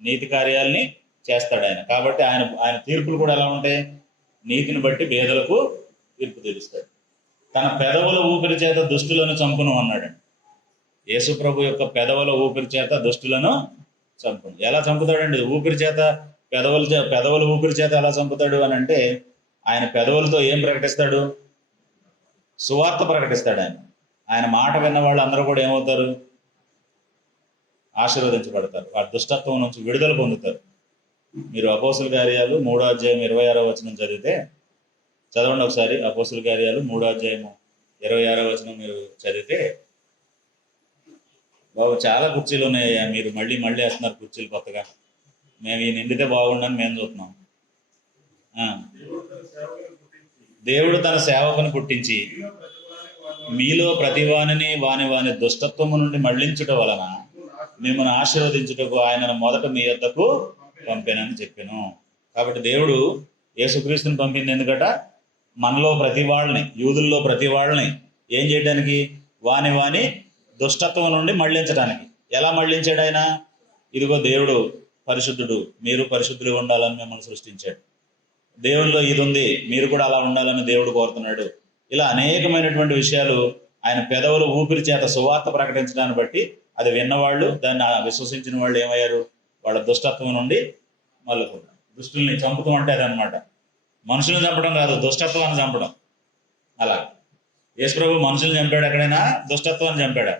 నీతి కార్యాలని చేస్తాడు ఆయన. కాబట్టి ఆయన తీర్పులు కూడా ఎలా ఉంటాయి, నీతిని బట్టి పేదలకు తీర్పు తీరుస్తాడు. తన పెదవుల ఊపిరి చేత దుష్టులను చంపును అన్నాడండి. యేసు ప్రభు యొక్క పెదవుల ఊపిరి చేత దుష్టులను చంపును. ఎలా చంపుతాడండి, ఊపిరి చేత, పెదవుల ఊపిరి చేత ఎలా చంపుతాడు అని అంటే, ఆయన పెదవులతో ఏం ప్రకటిస్తాడు, సువార్త ప్రకటిస్తాడు. ఆయన మాట విన్న వాళ్ళు అందరూ కూడా ఏమవుతారు, ఆశీర్వదించబడతారు, వారి దుష్టత్వం నుంచి విడుదల పొందుతారు. మీరు అపోస్తుల కార్యాలు 3వ అధ్యాయం 26వ వచనం చదవండి ఒకసారి. అపోస్తుల కార్యాలు 3వ అధ్యాయం 26వ వచనం మీరు చదివితే, బాబు చాలా కుర్చీలు ఉన్నాయి, మీరు మళ్ళీ వేస్తున్నారు కుర్చీలు కొత్తగా, మేము ఈ నిండితే బాగుండని మేము చూస్తున్నాం. దేవుడు తన సేవకుని పుట్టించి మీలో ప్రతివానిని వాని దుష్టత్వము నుండి మళ్లించుట వలన మిమ్మల్ని ఆశీర్వదించుటకు ఆయనను మొదట మీ యొద్దకు పంపానని చెప్పాను. కాబట్టి దేవుడు యేసుక్రీస్తుని పంపింది ఎందుకట, మనలో ప్రతి వాళ్ళని, యూదుల్లో ప్రతి వాళ్ళని ఏం చేయడానికి, వాని దుష్టత్వం నుండి మళ్లించడానికి. ఎలా మళ్లించాడు ఆయన, ఇదిగో దేవుడు పరిశుద్ధుడు, మీరు పరిశుద్ధులుగా ఉండాలని మిమ్మల్ని సృష్టించాడు, దేవుల్లో ఇది ఉంది, మీరు కూడా అలా ఉండాలని దేవుడు కోరుతున్నాడు. ఇలా అనేకమైనటువంటి విషయాలు ఆయన పెదవులు ఊపిరి చేత సువార్త ప్రకటించడాన్ని బట్టి అది విన్నవాళ్ళు, దాన్ని విశ్వసించిన వాళ్ళు ఏమయ్యారు, వాళ్ళ దుష్టత్వం నుండి మళ్ళుకున్నారు. దుష్టుల్ని చంపుతూ అంటే అదనమాట, మనుషుల్ని చంపడం కాదు, దుష్టత్వాన్ని చంపడం. అలా యేసు ప్రభు మనుషుల్ని చంపాడు ఎక్కడైనా, దుష్టత్వాన్ని చంపాడు.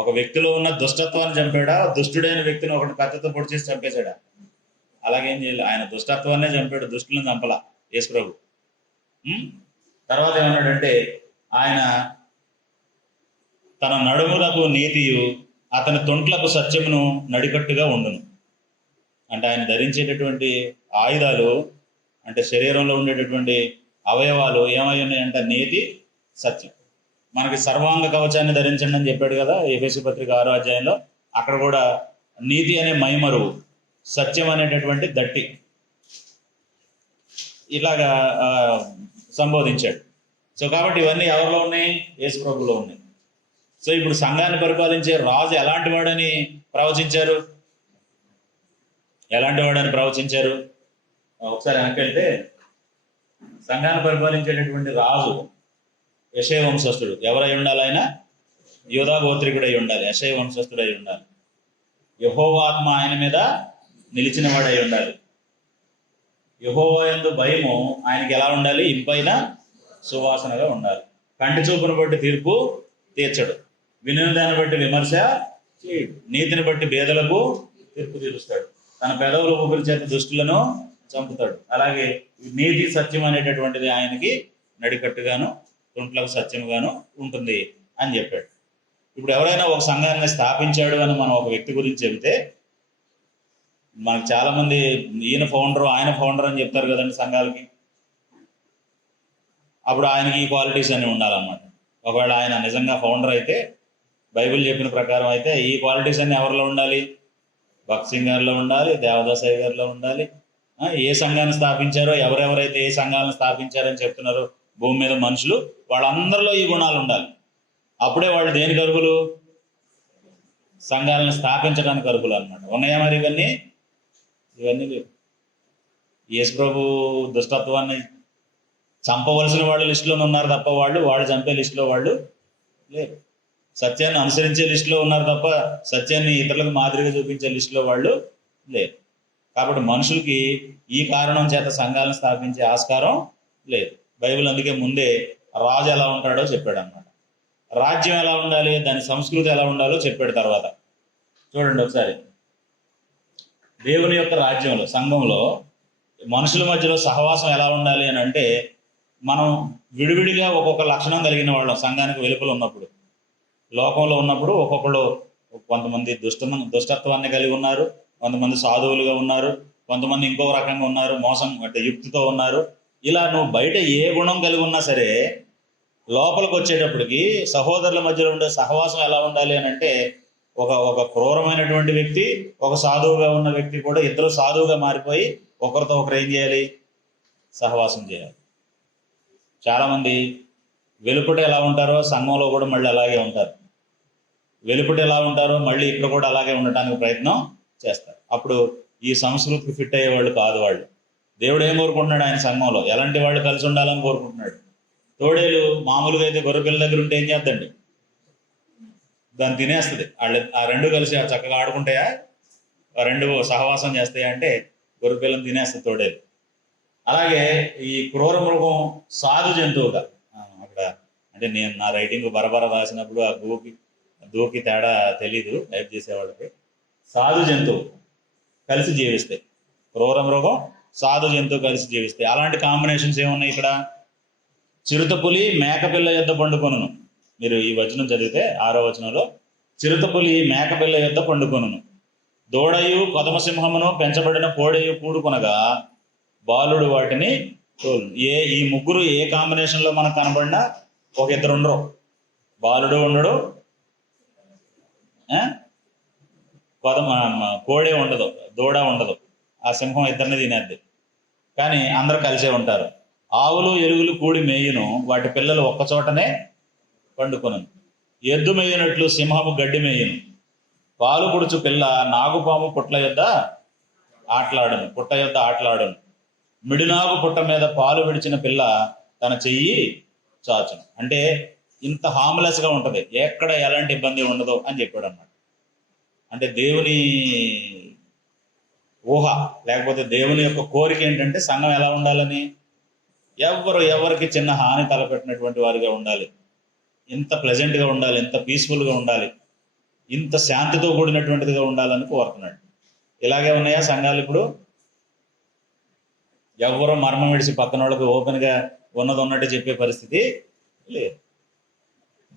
ఒక వ్యక్తిలో ఉన్న దుష్టత్వాన్ని చంపాడా, దుష్టుడైన వ్యక్తిని ఒకటి కత్తితో పొడి చేసి చంపేశాడా? అలాగేం చేయలేదు. ఆయన దుష్టత్వాన్నే చంపాడు, దుష్టులను చంపలా యేసు ప్రభు. తర్వాత ఏమన్నాడంటే, ఆయన తన నడుములకు నీతియు అతని తొంట్లకు సత్యమును నడికట్టుగా ఉండును. అంటే ఆయన ధరించేటటువంటి ఆయుధాలు, అంటే శరీరంలో ఉండేటటువంటి అవయవాలు ఏమై ఉన్నాయంటే నీతి, సత్యం. మనకి సర్వాంగ కవచాన్ని ధరించండి అని చెప్పాడు కదా ఎఫెసీ పత్రిక 6వ అధ్యాయంలో. అక్కడ కూడా నీతి అనే మైమరువు, సత్యం అనేటటువంటి దట్టి, ఇలాగా సంబోధించాడు. సో కాబట్టి ఇవన్నీ ఎవరిలో ఉన్నాయి? యేసు ప్రభులో ఉన్నాయి. సో ఇప్పుడు సంఘాన్ని పరిపాలించే రాజు ఎలాంటి వాడని ప్రవచించారు? ఎలాంటి వాడని ప్రవచించారు? ఒకసారి వెనక్కి వెళ్తే, సంఘాన్ని పరిపాలించేటటువంటి రాజు యెషయా వంశస్థుడు. ఎవరై ఉండాలి? ఆయన యూదా గోత్రికుడై ఉండాలి, యెషయా వంశస్థుడై ఉండాలి. యెహోవా ఆత్మ ఆయన మీద నిలిచిన వాడై ఉండాలి. యెహోవా యందు భయము ఆయనకి ఎలా ఉండాలి? ఇంపైన సువాసనగా ఉండాలి. కంటి చూపును బట్టి తీర్పు తీర్చడు, వినిన దాన్ని బట్టి విమర్శ చేయడు, నీతిని బట్టి భేదలకు తీర్పు తీరుస్తాడు, తన పెదవుల ఊపిరి చేత దుష్టులను చంపుతాడు. అలాగే నీతి సత్యం అనేటటువంటిది ఆయనకి నడికట్టుగాను తుంట్లకు సత్యముగాను ఉంటుంది అని చెప్పాడు. ఇప్పుడు ఎవరైనా ఒక సంఘాన్ని స్థాపించాడు అని మనం ఒక వ్యక్తి గురించి చెబితే, మనకు చాలా మంది ఈయన ఫౌండర్, ఆయన ఫౌండర్ అని చెప్తారు కదండి సంఘాలకి. అప్పుడు ఆయనకి ఈ క్వాలిటీస్ అన్నీ ఉండాలన్నమాట. ఒకవేళ ఆయన నిజంగా ఫౌండర్ అయితే, బైబిల్ చెప్పిన ప్రకారం అయితే ఈ క్వాలిటీస్ అన్నీ ఎవరిలో ఉండాలి? భక్త్ సింగ్ గారిలో ఉండాలి, దేవదాసయ్య గారిలో ఉండాలి. ఏ సంఘాన్ని స్థాపించారో, ఎవరెవరైతే ఏ సంఘాలను స్థాపించారని చెప్తున్నారో భూమి మీద మనుషులు, వాళ్ళందరిలో ఈ గుణాలు ఉండాలి. అప్పుడే వాళ్ళు దేనికి అర్హులు? సంఘాలను స్థాపించడానికి అర్హులు అన్నమాట. ఉన్నాయా మరి ఇవన్నీ? ఇవన్నీ లేవు. యేసు ప్రభు దుష్టత్వాన్ని చంపవలసిన వాళ్ళు లిస్టులో ఉన్నారు తప్ప వాళ్ళు చంపే లిస్టులో వాళ్ళు లేరు. సత్యాన్ని అనుసరించే లిస్టులో ఉన్నారు తప్ప సత్యాన్ని ఇతరులకు మాదిరిగా చూపించే లిస్టులో వాళ్ళు లేరు. కాబట్టి మనుషులకి ఈ కారణం చేత సంఘాలను స్థాపించే ఆస్కారం లేదు. బైబిల్ అందుకే ముందే రాజు ఎలా ఉంటాడో చెప్పాడు అన్నమాట. రాజ్యం ఎలా ఉండాలి, దాని సంస్కృతి ఎలా ఉండాలో చెప్పాడు. తర్వాత చూడండి ఒకసారి, దేవుని యొక్క రాజ్యంలో, సంఘంలో మనుషుల మధ్యలో సహవాసం ఎలా ఉండాలి అని అంటే, మనం విడివిడిగా ఒక్కొక్క లక్షణం కలిగిన వాళ్ళం. సంఘానికి వెలుపల ఉన్నప్పుడు, లోకంలో ఉన్నప్పుడు ఒక్కొక్కళ్ళు, కొంతమంది దుష్టత్వాన్ని కలిగి ఉన్నారు, కొంతమంది సాధువులుగా ఉన్నారు, కొంతమంది ఇంకో రకంగా ఉన్నారు, మోసం అంటే యుక్తితో ఉన్నారు. ఇలా నువ్వు బయట ఏ గుణం కలిగి ఉన్నా సరే, లోపలికి వచ్చేటప్పటికి సహోదరుల మధ్యలో ఉండే సహవాసం ఎలా ఉండాలి అని అంటే, ఒక క్రూరమైనటువంటి వ్యక్తి, ఒక సాధువుగా ఉన్న వ్యక్తి కూడా ఇద్దరు సాధువుగా మారిపోయి ఒకరితో ఒకరు ఏం చేయాలి? సహవాసం చేయాలి. చాలామంది వెలుపట ఎలా ఉంటారో సంఘంలో కూడా మళ్ళీ అలాగే ఉంటారు. వెలుపట ఎలా ఉంటారో మళ్ళీ ఇక్కడ కూడా అలాగే ఉండటానికి ప్రయత్నం చేస్తారు. అప్పుడు ఈ సంస్కృతికి ఫిట్ అయ్యే వాళ్ళు కాదు వాళ్ళు. దేవుడు ఏం కోరుకుంటున్నాడు? ఆయన సంఘంలో ఎలాంటి వాళ్ళు కలిసి ఉండాలని కోరుకుంటున్నాడు. తోడేలు మామూలుగా అయితే గొర్రె పిల్ల దగ్గర ఉంటే ఏం చేద్దండి? దాన్ని తినేస్తుంది. వాళ్ళు ఆ రెండు కలిసి చక్కగా ఆడుకుంటాయా? ఆ రెండు సహవాసం చేస్తాయా అంటే గొర్రె పిల్లని తినేస్తుంది తోడేలు. అలాగే ఈ క్రూర మృగం సాధు జంతువుగా, అక్కడ అంటే నేను నా రైటింగ్ బరబర రాసినప్పుడు ఆ దూకి తేడా తెలీదు టైప్ చేసేవాళ్ళకి. సాధు జంతువు కలిసి జీవిస్తాయి, క్రూర మృగం సాధు జంతువు కలిసి జీవిస్తాయి. అలాంటి కాంబినేషన్స్ ఏమున్నాయి ఇక్కడ? చిరుతపులి మేకపిల్ల యొద్ద పండుకొనును. మీరు ఈ వచనం చదివితే 6వ వచనంలో, చిరుతపులి మేకపిల్ల యొద్ద పండుకొనును, దూడయు కొదమసింహమును పెంచబడిన కోడయు కూడుకొనగా బాలుడు వాటిని తోలును. ఈ ముగ్గురు ఏ కాంబినేషన్లో మనకు కనబడినా ఒక ఇద్దరు ఉండరు. బాలుడు ఉండడు, కోడే ఉండదు, దూడ ఉండదు. ఆ సింహం ఇద్దరిని తినేద్ది. కానీ అందరూ కలిసే ఉంటారు. ఆవులు ఎలుగులు కూడి మేయును, వాటి పిల్లలు ఒక్కచోటనే పండుకొను. ఎద్దు మేయునట్లు సింహము గడ్డి మేయును, పాలు పుడుచు పిల్ల నాగుపాము పుట్ట యొద్ద ఆటలాడును. మిడినాగు పుట్ట మీద పాలు విడిచిన పిల్ల తన చెయ్యి చాచును. అంటే ఇంత హార్మ్లెస్గా ఉంటుంది, ఎక్కడ ఎలాంటి ఇబ్బంది ఉండదు అని చెప్పాడు అన్నమాట. అంటే దేవుని ఊహ, లేకపోతే దేవుని యొక్క కోరిక ఏంటంటే సంఘం ఎలా ఉండాలని, ఎవరికి చిన్న హాని తలపెట్టినటువంటి వారిగా ఉండాలి, ఎంత ప్లెజెంట్గా ఉండాలి, ఎంత పీస్ఫుల్గా ఉండాలి. ఇంత శాంతితో కూడినటువంటిదిగా ఉండాలని కోరుతున్నాడు. ఇలాగే ఉన్నాయా సంఘాలు ఇప్పుడు? ఎవరో మర్మం విడిచి పక్కన వాళ్ళకి ఓపెన్గా ఉన్నది ఉన్నట్టు చెప్పే పరిస్థితి లేదు.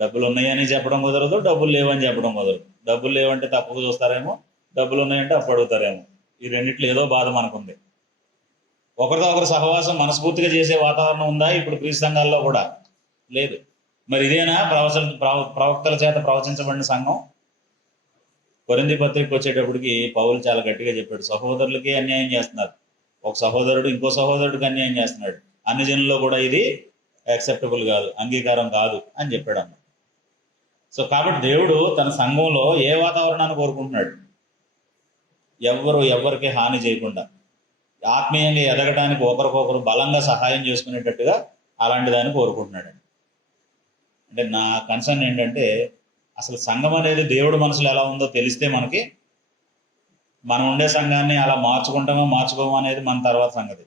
డబ్బులు ఉన్నాయని చెప్పడం కుదరదు, డబ్బులు లేవని చెప్పడం కుదరదు. డబ్బులు లేవంటే తప్పుకు చూస్తారేమో, డబ్బులు ఉన్నాయంటే అప్పు అడుగుతారేమో. ఈ రెండిట్లో ఏదో బాధ మనకుంది. ఒకరితో ఒకరు సహవాసం మనస్ఫూర్తిగా చేసే వాతావరణం ఉందా ఇప్పుడు క్రీస్తు సంఘాల్లో? కూడా లేదు. మరి ఇదేనా ప్రవక్తల చేత ప్రవచించబడిన సంఘం? కొరింథీ పత్రికకు వచ్చేటప్పటికి పౌలు చాలా గట్టిగా చెప్పాడు, సహోదరులకే అన్యాయం చేస్తున్నారు, ఒక సహోదరుడు ఇంకో సహోదరుడికి అన్యాయం చేస్తున్నాడు, అన్ని జనుల్లో కూడా ఇది యాక్సెప్టబుల్ కాదు, అంగీకారం కాదు అని చెప్పాడు అన్న. సో కాబట్టి దేవుడు తన సంఘంలో ఏ వాతావరణాన్ని కోరుకుంటున్నాడు? ఎవరికి హాని చేయకుండా ఆత్మీయంగా ఎదగడానికి ఒకరికొకరు బలంగా సహాయం చేసుకునేటట్టుగా అలాంటి దాన్ని కోరుకుంటున్నాడు. అంటే నా కన్సర్న్ ఏంటంటే, అసలు సంఘం అనేది దేవుడు మనసులో ఎలా ఉందో తెలిస్తే మనకి, మనం ఉండే సంఘాన్ని అలా మార్చుకోమో అనేది మన తర్వాత సంగతి.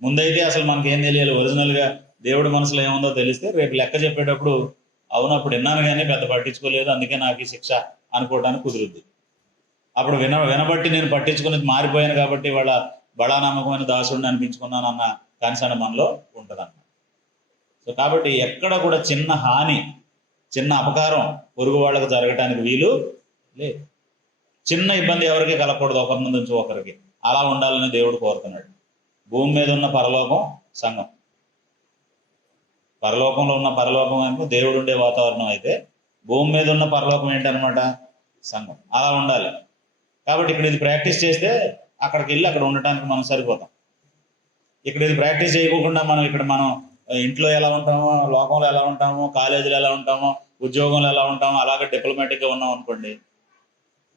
ముందైతే అసలు మనకి ఏం తెలియాలి, ఒరిజినల్గా దేవుడి మనసులో ఏముందో తెలిస్తే రేపు లెక్క చెప్పేటప్పుడు అవును అప్పుడు విన్నాను కానీ పెద్ద పట్టించుకోలేదు అందుకే నాకు ఈ శిక్ష అనుకోవడానికి కుదురుద్ది. అప్పుడు వినబట్టి నేను పట్టించుకునేది మారిపోయాను కాబట్టి వాళ్ళ బడా నమ్మకమైన దాసుడిని అనిపించుకున్నాను అన్న కన్సర్న్ మనలో ఉంటుందన్నమాట. సో కాబట్టి ఎక్కడ కూడా చిన్న హాని, చిన్న అపకారం పొరుగు వాళ్ళకు జరగటానికి వీలు లేదు. చిన్న ఇబ్బంది ఎవరికి కలగకూడదు ఒకరి నుంచి ఒకరికి. అలా ఉండాలని దేవుడు కోరుతున్నాడు. భూమి మీద ఉన్న పరలోకం సంఘం, పరలోకంలో ఉన్న పరలోకం అంటే దేవుడు ఉండే వాతావరణం అయితే, భూమి మీద ఉన్న పరలోకం ఏంటనమాట? సంఘం. అలా ఉండాలి. కాబట్టి ఇక్కడ ఇది ప్రాక్టీస్ చేస్తే అక్కడికి వెళ్ళి అక్కడ ఉండటానికి మనం సరిపోతాం. ఇక్కడ ఇది ప్రాక్టీస్ చేయకుండా మనం ఇంట్లో ఎలా ఉంటామో, లోకంలో ఎలా ఉంటామో, కాలేజీలో ఎలా ఉంటామో, ఉద్యోగంలో ఎలా ఉంటామో అలాగే డిప్లొమాటిక్గా ఉన్నాం అనుకోండి,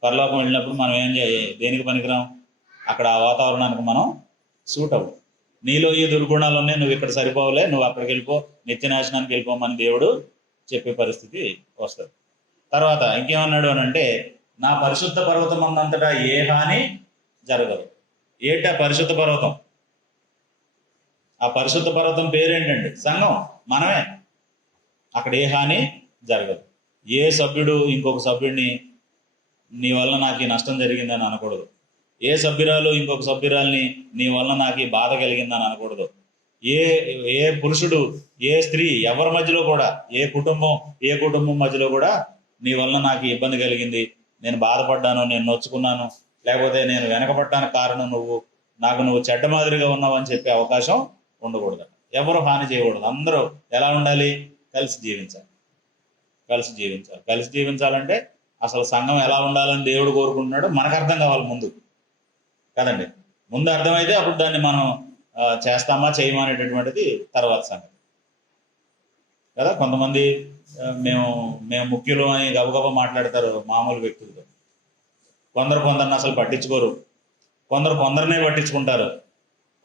పరలోకం వెళ్ళినప్పుడు మనం ఏం దేనికి పనికిరాం? అక్కడ ఆ వాతావరణానికి మనం సూట్ అవ్వు. నీలో ఈ దుర్గుణాలు ఉన్నాయి, నువ్వు ఇక్కడ సరిపోవలే, నువ్వు అక్కడికి వెళ్ళిపో, నిత్యనాశనానికి వెళ్ళిపోమని దేవుడు చెప్పే పరిస్థితి వస్తుంది. తర్వాత ఇంకేమన్నాడు అని అంటే, నా పరిశుద్ధ పర్వతం అంతటా ఏ హాని జరగదు. ఏంటి ఆ పరిశుద్ధ పర్వతం? ఆ పరిశుద్ధ పర్వతం పేరేంటండి? సంఘం, మనమే. అక్కడ ఏ హాని జరగదు. ఏ సభ్యుడు ఇంకొక సభ్యుడిని నీ వల్ల నాకు ఈ నష్టం జరిగిందని అనకూడదు. ఏ సభ్యురాలు ఇంకొక సభ్యురాల్ని నీ వల్ల నాకు ఈ బాధ కలిగిందని అనకూడదు. ఏ పురుషుడు ఏ స్త్రీ ఎవరి మధ్యలో కూడా, ఏ కుటుంబం మధ్యలో కూడా నీ వల్ల నాకు ఇబ్బంది కలిగింది, నేను బాధపడ్డాను, నేను నొచ్చుకున్నాను, లేకపోతే నేను వెనకబడ్డానికి కారణం నువ్వు చెడ్డ మాదిరిగా ఉన్నావు అని చెప్పే అవకాశం ఉండకూడదు. ఎవరు హాని చేయకూడదు. అందరూ ఎలా ఉండాలి? కలిసి జీవించాలంటే అసలు సంఘం ఎలా ఉండాలని దేవుడు కోరుకుంటున్నాడో మనకు అర్థం కావాలి ముందు కదండి. ముందు అర్థమైతే అప్పుడు దాన్ని మనం చేస్తామా చేయమా అనేటటువంటిది తర్వాత సంగతి కదా. కొంతమంది మేము ముఖ్యులు అని గబగబా మాట్లాడతారు మామూలు వ్యక్తులతో. కొందరిని అసలు పట్టించుకోరు, కొందరినే పట్టించుకుంటారు,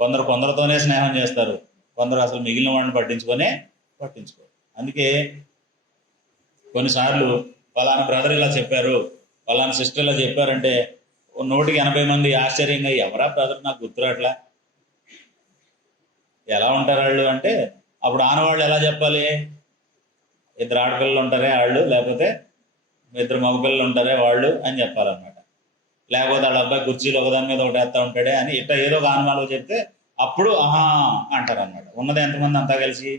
కొందరితోనే స్నేహం చేస్తారు, కొందరు అసలు మిగిలిన వాడిని పట్టించుకోరు. అందుకే కొన్నిసార్లు ఫలానా బ్రదర్ ఇలా చెప్పారు, ఫలానా సిస్టర్ ఇలా చెప్పారంటే 180 మంది ఆశ్చర్యంగా, ఎవరా బ్రదర్ నాకు గుర్తురాట్లా, ఎలా ఉంటారు వాళ్ళు అంటే, అప్పుడు ఆనవాళ్ళు ఎలా చెప్పాలి? 2 ఆడపిల్లలు ఉంటారే వాళ్ళు, లేకపోతే 2 మగపిల్లలు ఉంటారే వాళ్ళు అని చెప్పాలన్నమాట. లేకపోతే వాళ్ళ అబ్బాయి కుర్చీలు ఒకదాని మీద ఒకటి వేస్తూ ఉంటాడే అని ఇట్లా ఏదో ఒక ఆనమాలు చెప్తే అప్పుడు ఆహా అంటారు అన్నమాట. ఉన్నది ఎంతమంది అంతా కలిసి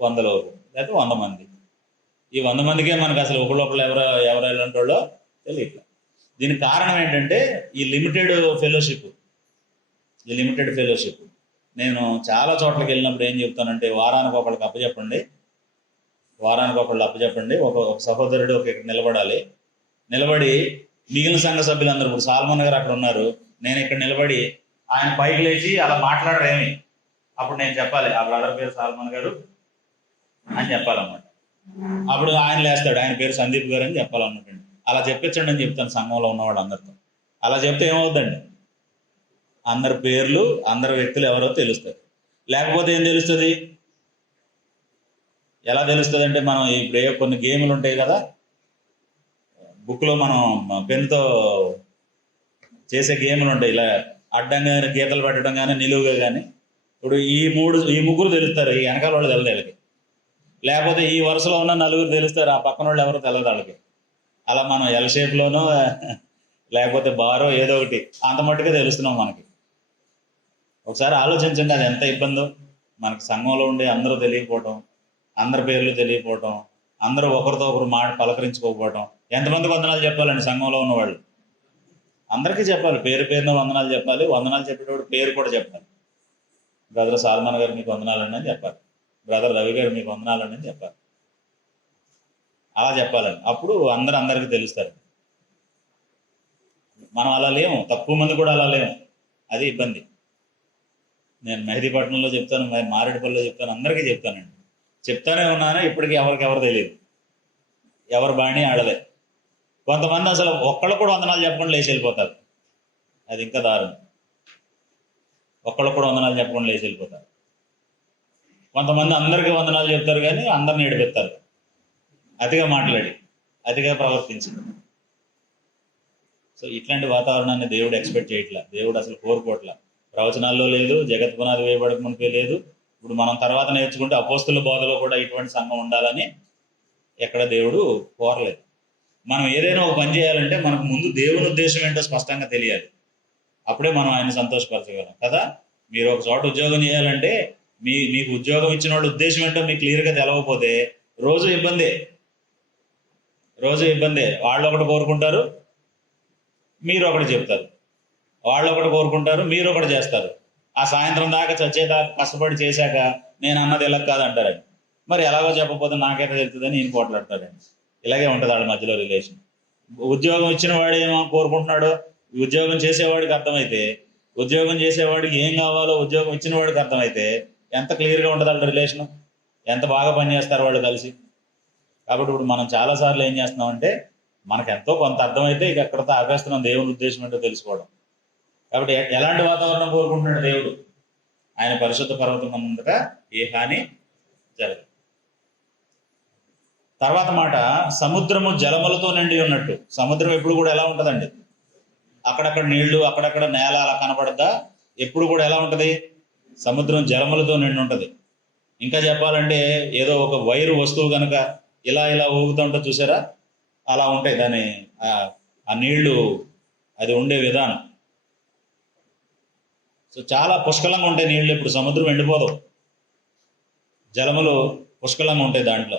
100 లోపు, లేకపోతే 100 మంది. ఈ 100 మందికే మనకు అసలు ఒకళ్ళొకళ్ళు ఎవరు ఎలాంటి వాళ్ళో తెలియట్లేదు. దీనికి కారణం ఏంటంటే ఈ లిమిటెడ్ ఫెలోషిప్. నేను చాలా చోట్లకి వెళ్ళినప్పుడు ఏం చెప్తానంటే, వారానికి ఒకళ్ళకి అప్పచెప్పండి, ఒక సహోదరుడు ఇక్కడ నిలబడి మిగిలిన సంఘ సభ్యులందరూ, ఇప్పుడు సాల్మన్ గారు అక్కడ ఉన్నారు, నేను ఇక్కడ నిలబడి ఆయన పైకి లేచి అలా మాట్లాడరేమి, అప్పుడు నేను చెప్పాలి ఆ బ్రదర్ పేరు సాల్మన్ గారు అని చెప్పాలన్నమాట. అప్పుడు ఆయన లేస్తాడు, ఆయన పేరు సందీప్ గారు అని చెప్పాలన్నమాట. అలా చెప్పించండి అని చెప్తాను సంఘంలో ఉన్న వాళ్ళందరితో. అలా చెప్తే ఏమవుద్దండి? అందరి పేర్లు, అందరి వ్యక్తులు ఎవరో తెలుస్తుంది. లేకపోతే ఏం తెలుస్తుంది? ఎలా తెలుస్తుంది అంటే, మనం ఇప్పుడు కొన్ని గేములు ఉంటాయి కదా, బుక్లో మనం పెన్తో చేసే గేములు ఉంటాయి, ఇలా అడ్డంగా గీతలు పెట్టడం కానీ నిలువుగా కానీ. ఇప్పుడు ఈ ముగ్గురు తెలుస్తారు, ఈ వెనకాల వాళ్ళు తెలియదు వాళ్ళకి. లేకపోతే ఈ వరుసలో ఉన్న 4 తెలుస్తారు, ఆ పక్కన వాళ్ళు ఎవరో తెలియదు వాళ్ళకి. అలా మనం ఎల్ షేప్లోనో లేకపోతే బారో ఏదో ఒకటి అంత మట్టుగా తెలుస్తున్నాం మనకి. ఒకసారి ఆలోచించండి, అది ఎంత ఇబ్బందో. మనకి సంఘంలో ఉండే అందరూ తెలియకపోవటం, అందరి పేర్లు తెలియకపోవటం, అందరూ ఒకరితో ఒకరు మాట పలకరించుకోకపోవటం. ఎంతమందికి వందనాలు చెప్పాలండి సంఘంలో ఉన్నవాళ్ళు? అందరికీ చెప్పాలి, పేరు పేరున వందనాలు చెప్పాలి. వందనాలు చెప్పేటప్పుడు పేరు కూడా చెప్పాలి. బ్రదర్ సాల్మాన్ గారు మీకు వందనాలండి అని చెప్పాలి, బ్రదర్ రవి గారు మీకు వందనాలండి అని చెప్పాలి. అలా చెప్పాలండి, అప్పుడు అందరికీ తెలుస్తారు. మనం అలా లేము, తక్కువ మంది కూడా అలా లేము, అది ఇబ్బంది. నేను మెహదీపట్నంలో చెప్తాను, మారేడుపల్లిలో చెప్తాను, అందరికీ చెప్తానండి. చెప్తానే ఉన్నాను, ఇప్పటికీ ఎవరు తెలియదు, ఎవరు బాణి ఆడలే. కొంతమంది అసలు ఒక్కళ్ళు కూడా వందనాలు చెప్పకుండా లేచి వెళ్ళిపోతారు, అది ఇంకా దారుణం. ఒక్కళ్ళు కూడా వందనాలు చెప్పకుండా లేచి వెళ్ళిపోతారు. కొంతమంది అందరికీ వందనాలు చెప్తారు కానీ అందరిని ఏడిపెత్తారు, అతిగా మాట్లాడి, అతిగా ప్రవర్తించి. సో ఇట్లాంటి వాతావరణాన్ని దేవుడు ఎక్స్పెక్ట్ చేయట్లా, దేవుడు అసలు కోరుకోవట్లా. ప్రవచనాల్లో లేదు, జగత్ పునాది వేయబడక మునిపే లేదు. ఇప్పుడు మనం తర్వాత నేర్చుకుంటే అపోస్తుల బోధలో కూడా ఇటువంటి సంఘం ఉండాలని ఎక్కడ దేవుడు కోరలేదు. మనం ఏదైనా ఒక పని చేయాలంటే మనకు ముందు దేవుని ఉద్దేశం ఏంటో స్పష్టంగా తెలియాలి, అప్పుడే మనం ఆయన సంతోషపరచగలం కదా. మీరు ఒక చోట ఉద్యోగం చేయాలంటే మీకు ఉద్యోగం ఇచ్చిన వాళ్ళ ఉద్దేశం ఏంటో మీకు క్లియర్గా తెలవకపోతే రోజు ఇబ్బందే. వాళ్ళు ఒకటి కోరుకుంటారు, మీరు ఒకటి చెప్తారు. వాళ్ళు ఒకటి కోరుకుంటారు, మీరు ఒకటి చేస్తారు. ఆ సాయంత్రం దాకా చచ్చేదాకా కష్టపడి చేశాక నేను అన్నది ఇలా కాదంటారండి. మరి ఎలాగో చెప్పకపోతే నాకైతే తెలుస్తుందని ఈయన పోట్లాడతాడండి. ఇలాగే ఉంటుంది వాళ్ళ మధ్యలో రిలేషన్. ఉద్యోగం ఇచ్చిన వాడు ఏమో కోరుకుంటున్నాడో ఉద్యోగం చేసేవాడికి అర్థమైతే, ఉద్యోగం చేసేవాడికి ఏం కావాలో ఉద్యోగం ఇచ్చిన వాడికి అర్థమైతే ఎంత క్లియర్గా ఉంటుంది వాళ్ళ రిలేషను, ఎంత బాగా పనిచేస్తారు వాళ్ళు కలిసి. కాబట్టి ఇప్పుడు మనం చాలాసార్లు ఏం చేస్తున్నామంటే మనకు ఎంతో కొంత అర్థమైతే ఇక ఎక్కడితో ఆపేస్తున్నాం దేవుని ఉద్దేశం ఏంటో తెలుసుకోవడం. కాబట్టి ఎలాంటి వాతావరణం కోరుకుంటున్నాడు దేవుడు? ఆయన పరిశుద్ధ పర్వతం అంతటా ఏ హాని జరగదు. తర్వాత మాట, సముద్రము జలములతో నిండి ఉన్నట్టు. సముద్రం ఎప్పుడు కూడా ఎలా ఉంటుందండి? అక్కడక్కడ నీళ్లు, అక్కడక్కడ నేల అలా కనపడద్దా? ఎప్పుడు కూడా ఎలా ఉంటుంది? సముద్రం జలములతో నిండి ఉంటుంది. ఇంకా చెప్పాలంటే ఏదో ఒక వైరు వస్తువు కనుక ఇలా ఊగుతూ ఉంటుంది చూసారా, అలా ఉంటాయి దాని ఆ నీళ్లు, అది ఉండే విధానం. సో చాలా పుష్కలంగా ఉంటాయి నీళ్ళు. ఇప్పుడు సముద్రం ఎండిపోదు, జలములు పుష్కలంగా ఉంటాయి దాంట్లో.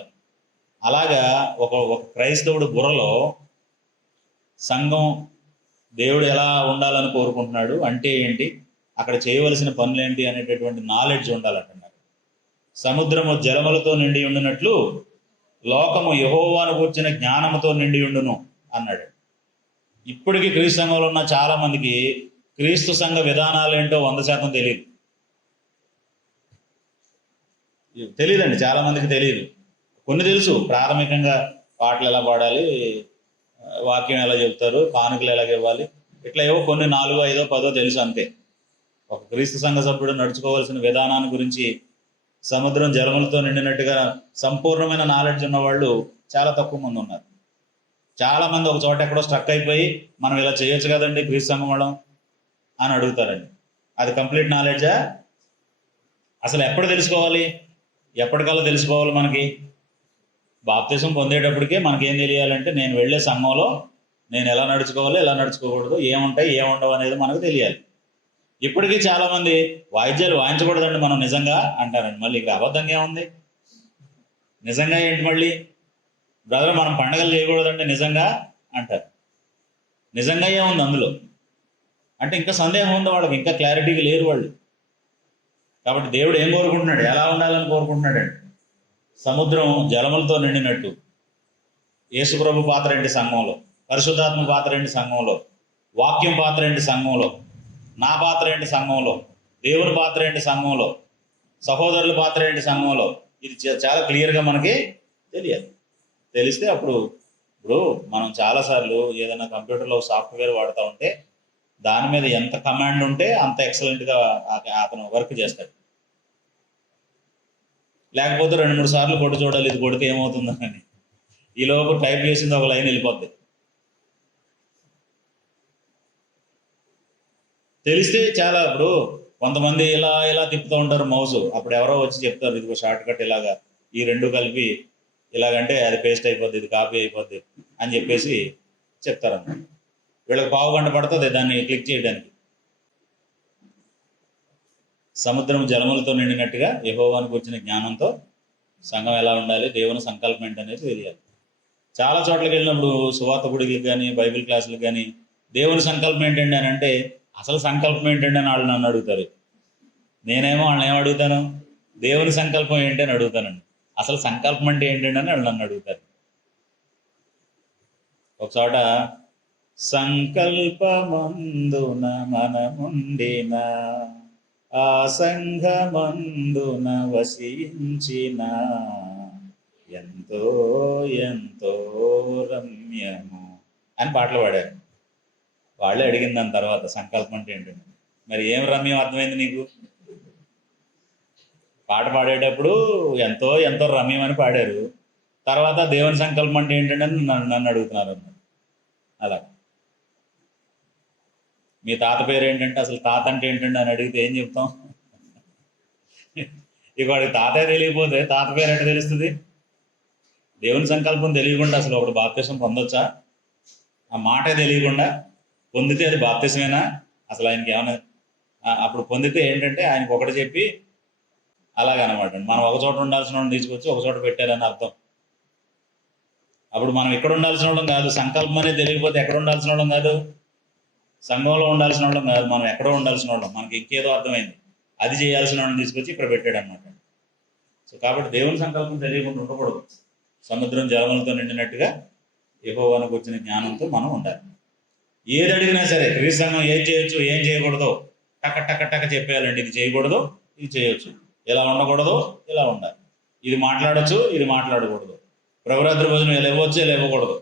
అలాగా ఒక క్రైస్తవుడు బుర్రలో సంఘం దేవుడు ఎలా ఉండాలని కోరుకుంటున్నాడు అంటే ఏంటి, అక్కడ చేయవలసిన పనులేంటి అనేటటువంటి నాలెడ్జ్ ఉండాలంటున్నారు. సముద్రము జలములతో నిండి ఉండినట్లు లోకము యెహోవాను గూర్చిన జ్ఞానముతో నిండి ఉండును అన్నాడు. ఇప్పటికీ క్రీస్తు సంఘంలో ఉన్న చాలా మందికి క్రీస్తు సంఘ విధానాలు ఏంటో 100% తెలియదండి. చాలా మందికి తెలియదు. కొన్ని తెలుసు, ప్రాథమికంగా పాటలు ఎలా పాడాలి, వాక్యం ఎలా చెబుతారు, కానుకలు ఎలాగ ఇవ్వాలి, ఇట్లా ఏవో కొన్ని 4, 5, 10 తెలుసు అంతే. ఒక క్రీస్తు సంఘ సభ్యుడు నడుచుకోవాల్సిన విధానాన్ని గురించి సముద్రం జలములతో నిండినట్టుగా సంపూర్ణమైన నాలెడ్జ్ ఉన్న వాళ్ళు చాలా తక్కువ మంది ఉన్నారు. చాలా మంది ఒక చోట ఎక్కడో స్ట్రక్ అయిపోయి మనం ఇలా చేయొచ్చు కదండి క్రీస్తు సంఘం వాళ్ళం అని అడుగుతారండి. అది కంప్లీట్ నాలెడ్జా? అసలు ఎప్పుడు తెలుసుకోవాలి, ఎప్పటికల్లా తెలుసుకోవాలి? మనకి బాప్తిసం పొందేటప్పటికే మనకేం తెలియాలంటే నేను వెళ్ళే సంఘంలో నేను ఎలా నడుచుకోవాలి, ఎలా నడుచుకోకూడదు, ఏముంటాయి ఏముండవు అనేది మనకు తెలియాలి. ఇప్పటికీ చాలామంది వాయిద్యాలు వాయించకూడదండి మనం నిజంగా అంటారండి. మళ్ళీ ఇక్కడ అబద్ధంగా ఏముంది? నిజంగా ఏంటి మళ్ళీ? బ్రదర్ మనం పండగలు చేయకూడదండి నిజంగా అంటారు. నిజంగా ఏముంది అందులో అంటే ఇంకా సందేహం ఉంది వాళ్ళకి, ఇంకా క్లారిటీగా లేరు వాళ్ళు. కాబట్టి దేవుడు ఏం కోరుకుంటున్నాడు, ఎలా ఉండాలని కోరుకుంటున్నాడండి? సముద్రం జలములతో నిండినట్టు. యేసుప్రభు పాత్ర ఏంటి సంఘంలో? పరిశుద్ధాత్మ పాత్ర ఏంటి సంఘంలో? వాక్యం పాత్ర ఏంటి సంఘంలో? నా పాత్ర ఏంటి సంఘంలో? దేవుని పాత్ర ఏంటి సంఘంలో? సహోదరుల పాత్ర ఏంటి సంఘంలో? ఇది చాలా క్లియర్గా మనకి తెలియాలి. తెలిస్తే అప్పుడు ఇప్పుడు మనం చాలాసార్లు ఏదైనా కంప్యూటర్లో సాఫ్ట్వేర్ వాడుతూ ఉంటే దాని మీద ఎంత కమాండ్ ఉంటే అంత ఎక్సలెంట్గా అతను వర్క్ చేస్తాడు. లేకపోతే 2-3 సార్లు కొట్టి చూడాలి, ఇది కొడితే ఏమవుతుందని. ఈలోపు టైప్ చేసింది ఒక లైన్ వెళ్ళిపోద్ది. తెలిస్తే చాలా. ఇప్పుడు కొంతమంది ఇలా తిప్పుతూ ఉంటారు మౌజు, అప్పుడు ఎవరో వచ్చి చెప్తారు ఇదిగో షార్ట్ కట్ ఇలాగా, ఈ రెండు కలిపి ఇలాగంటే అది పేస్ట్ అయిపోద్ది, ఇది కాపీ అయిపోద్ది. అని చెప్పేసి చెప్తారన్నమాట. వీళ్ళకి పావు గంట పడుతుంది దాన్ని క్లిక్ చేయడానికి. సముద్రం జలములతో నిండినట్టుగా యెహోవాను గురించిన జ్ఞానంతో సంఘం ఎలా ఉండాలి, దేవుని సంకల్పం ఏంటి అనేది తెలియాలి. చాలా చోట్లకి వెళ్ళినప్పుడు సువార్త గుడికి కానీ బైబిల్ క్లాసులకు కానీ దేవుని సంకల్పం ఏంటండి అని అంటే అసలు సంకల్పం ఏంటండి అని వాళ్ళు నన్ను అడుగుతారు. నేనేమో వాళ్ళని ఏం అడుగుతాను, దేవుని సంకల్పం ఏంటి అని అడుగుతానండి. అసలు సంకల్పం అంటే ఏంటండి అని వాళ్ళు నన్ను అడుగుతారు. ఒకచోట సంకల్పమందున మనముండిన ఆ సంఘమందున వసించిన ఎంతో ఎంతో రమ్యము అని పాటలు పాడారు. వాళ్ళే అడిగిన దాని తర్వాత సంకల్పం అంటే ఏంటండి. మరి ఏం రమ్యం అర్థమైంది నీకు? పాట పాడేటప్పుడు ఎంతో ఎంతో రమ్యం అని పాడారు, తర్వాత దేవుని సంకల్పం అంటే ఏంటంటే నన్ను అడుగుతున్నారు అన్నమాట. అలా మీ తాత పేరు ఏంటంటే అసలు తాత అంటే ఏంటంటే అని అడిగితే ఏం చెప్తాం? ఇక వాడికి తాతే తెలియకపోతే తాత పేరు అంటే తెలుస్తుంది? దేవుని సంకల్పం తెలియకుండా అసలు ఒకటి బాప్తిసం పొందొచ్చా? ఆ మాటే తెలియకుండా పొందితే అది బాప్తిసమేనా? అసలు ఆయనకి ఏమైనా అప్పుడు పొందితే ఏంటంటే ఆయనకు ఒకటి చెప్పి అలాగనమాట. మనం ఒక చోట ఉండాల్సిన వాళ్ళని తీసుకొచ్చి ఒక చోట పెట్టారని అర్థం. అప్పుడు మనం ఎక్కడ ఉండాల్సిన వాళ్ళం కాదు, సంకల్పం అనేది తెలియకపోతే ఎక్కడ ఉండాల్సిన వాళ్ళం కాదు, సంఘంలో ఉండాల్సిన వాళ్ళం కాదు, మనం ఎక్కడో ఉండాల్సిన వాళ్ళం. మనకి ఇంకేదో అర్థమైంది, అది చేయాల్సిన వాళ్ళని తీసుకొచ్చి ఇక్కడ పెట్టాడు అనమాట. సో కాబట్టి దేవుని సంకల్పం తెలియకుండా ఉండకూడదు. సముద్రం జలములతో నిండినట్టుగా యెహోవాను కూర్చున్న జ్ఞానంతో మనం ఉండాలి. ఏది అడిగినా సరే క్రీస్తు సంఘం ఏం చేయొచ్చు ఏం చేయకూడదో టక టక టక చెప్పేయాలండి. ఇది చేయకూడదు, ఇది చేయొచ్చు, ఇలా ఉండకూడదు, ఇలా ఉండాలి, ఇది మాట్లాడచ్చు, ఇది మాట్లాడకూడదు, ప్రభురాత్రి భోజనం ఇలా ఇవ్వచ్చు, ఇలా ఇవ్వకూడదు,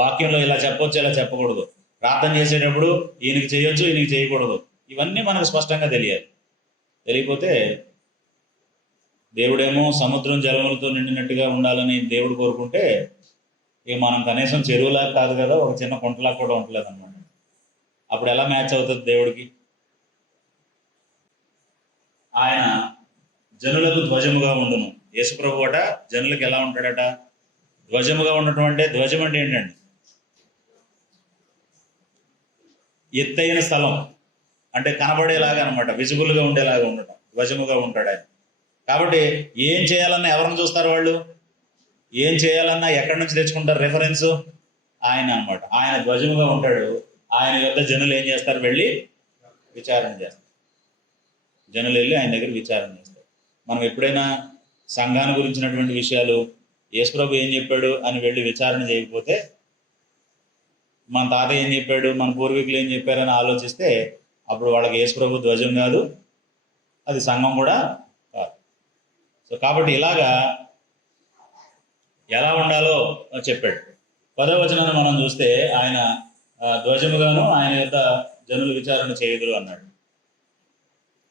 వాక్యంలో ఇలా చెప్పొచ్చు, ఇలా చెప్పకూడదు, ప్రార్థన చేసేటప్పుడు ఈయనకి చేయొచ్చు, ఈయనకి చేయకూడదు. ఇవన్నీ మనకు స్పష్టంగా తెలియాలి. తెలియకపోతే దేవుడేమో సముద్రం జలములతో నిండినట్టుగా ఉండాలని దేవుడు కోరుకుంటే ఇక మనం కనీసం చెరువులా కాదు కదా, ఒక చిన్న కుంటలా కూడా ఉండలేదు అనమాట. అప్పుడు ఎలా మ్యాచ్ అవుతుంది దేవుడికి? ఆయన జనులకు ధ్వజముగా ఉండును. యేసుప్రభు అట జనులకు ఎలా ఉంటాడట? ధ్వజముగా ఉండటం అంటే, ధ్వజం అంటే ఏంటండి? ఎత్తైన స్థలం అంటే కనబడేలాగా అనమాట, విజిబుల్గా ఉండేలాగా ఉండటం, ధ్వజముగా ఉంటాడు ఆయన. కాబట్టి ఏం చేయాలన్నా ఎవరిని చూస్తారు వాళ్ళు? ఏం చేయాలన్నా ఎక్కడి నుంచి తెచ్చుకుంటారు రెఫరెన్స్? ఆయన అనమాట. ఆయన ధ్వజముగా ఉంటాడు. ఆయన యొక్క జనులు ఏం చేస్తారు? వెళ్ళి విచారణ చేస్తారు. జనులు వెళ్ళి ఆయన దగ్గర విచారణ చేస్తారు. మనం ఎప్పుడైనా సంఘాన్ని గురించినటువంటి విషయాలు యేసుప్రభు ఏం చెప్పాడు అని వెళ్ళి విచారణ చేయకపోతే, మన తాత ఏం చెప్పాడు, మన పూర్వీకులు ఏం చెప్పారని ఆలోచిస్తే అప్పుడు వాళ్ళకి యేసుప్రభు ధ్వజం కాదు, అది సంఘం కూడా కాదు. సో కాబట్టి ఇలాగా ఎలా ఉండాలో చెప్పాడు. 10వ వచనాన్ని మనం చూస్తే ఆయన ధ్వజముగాను ఆయన యొక్క జనులు విచారణ చేయుదురు అన్నాడు.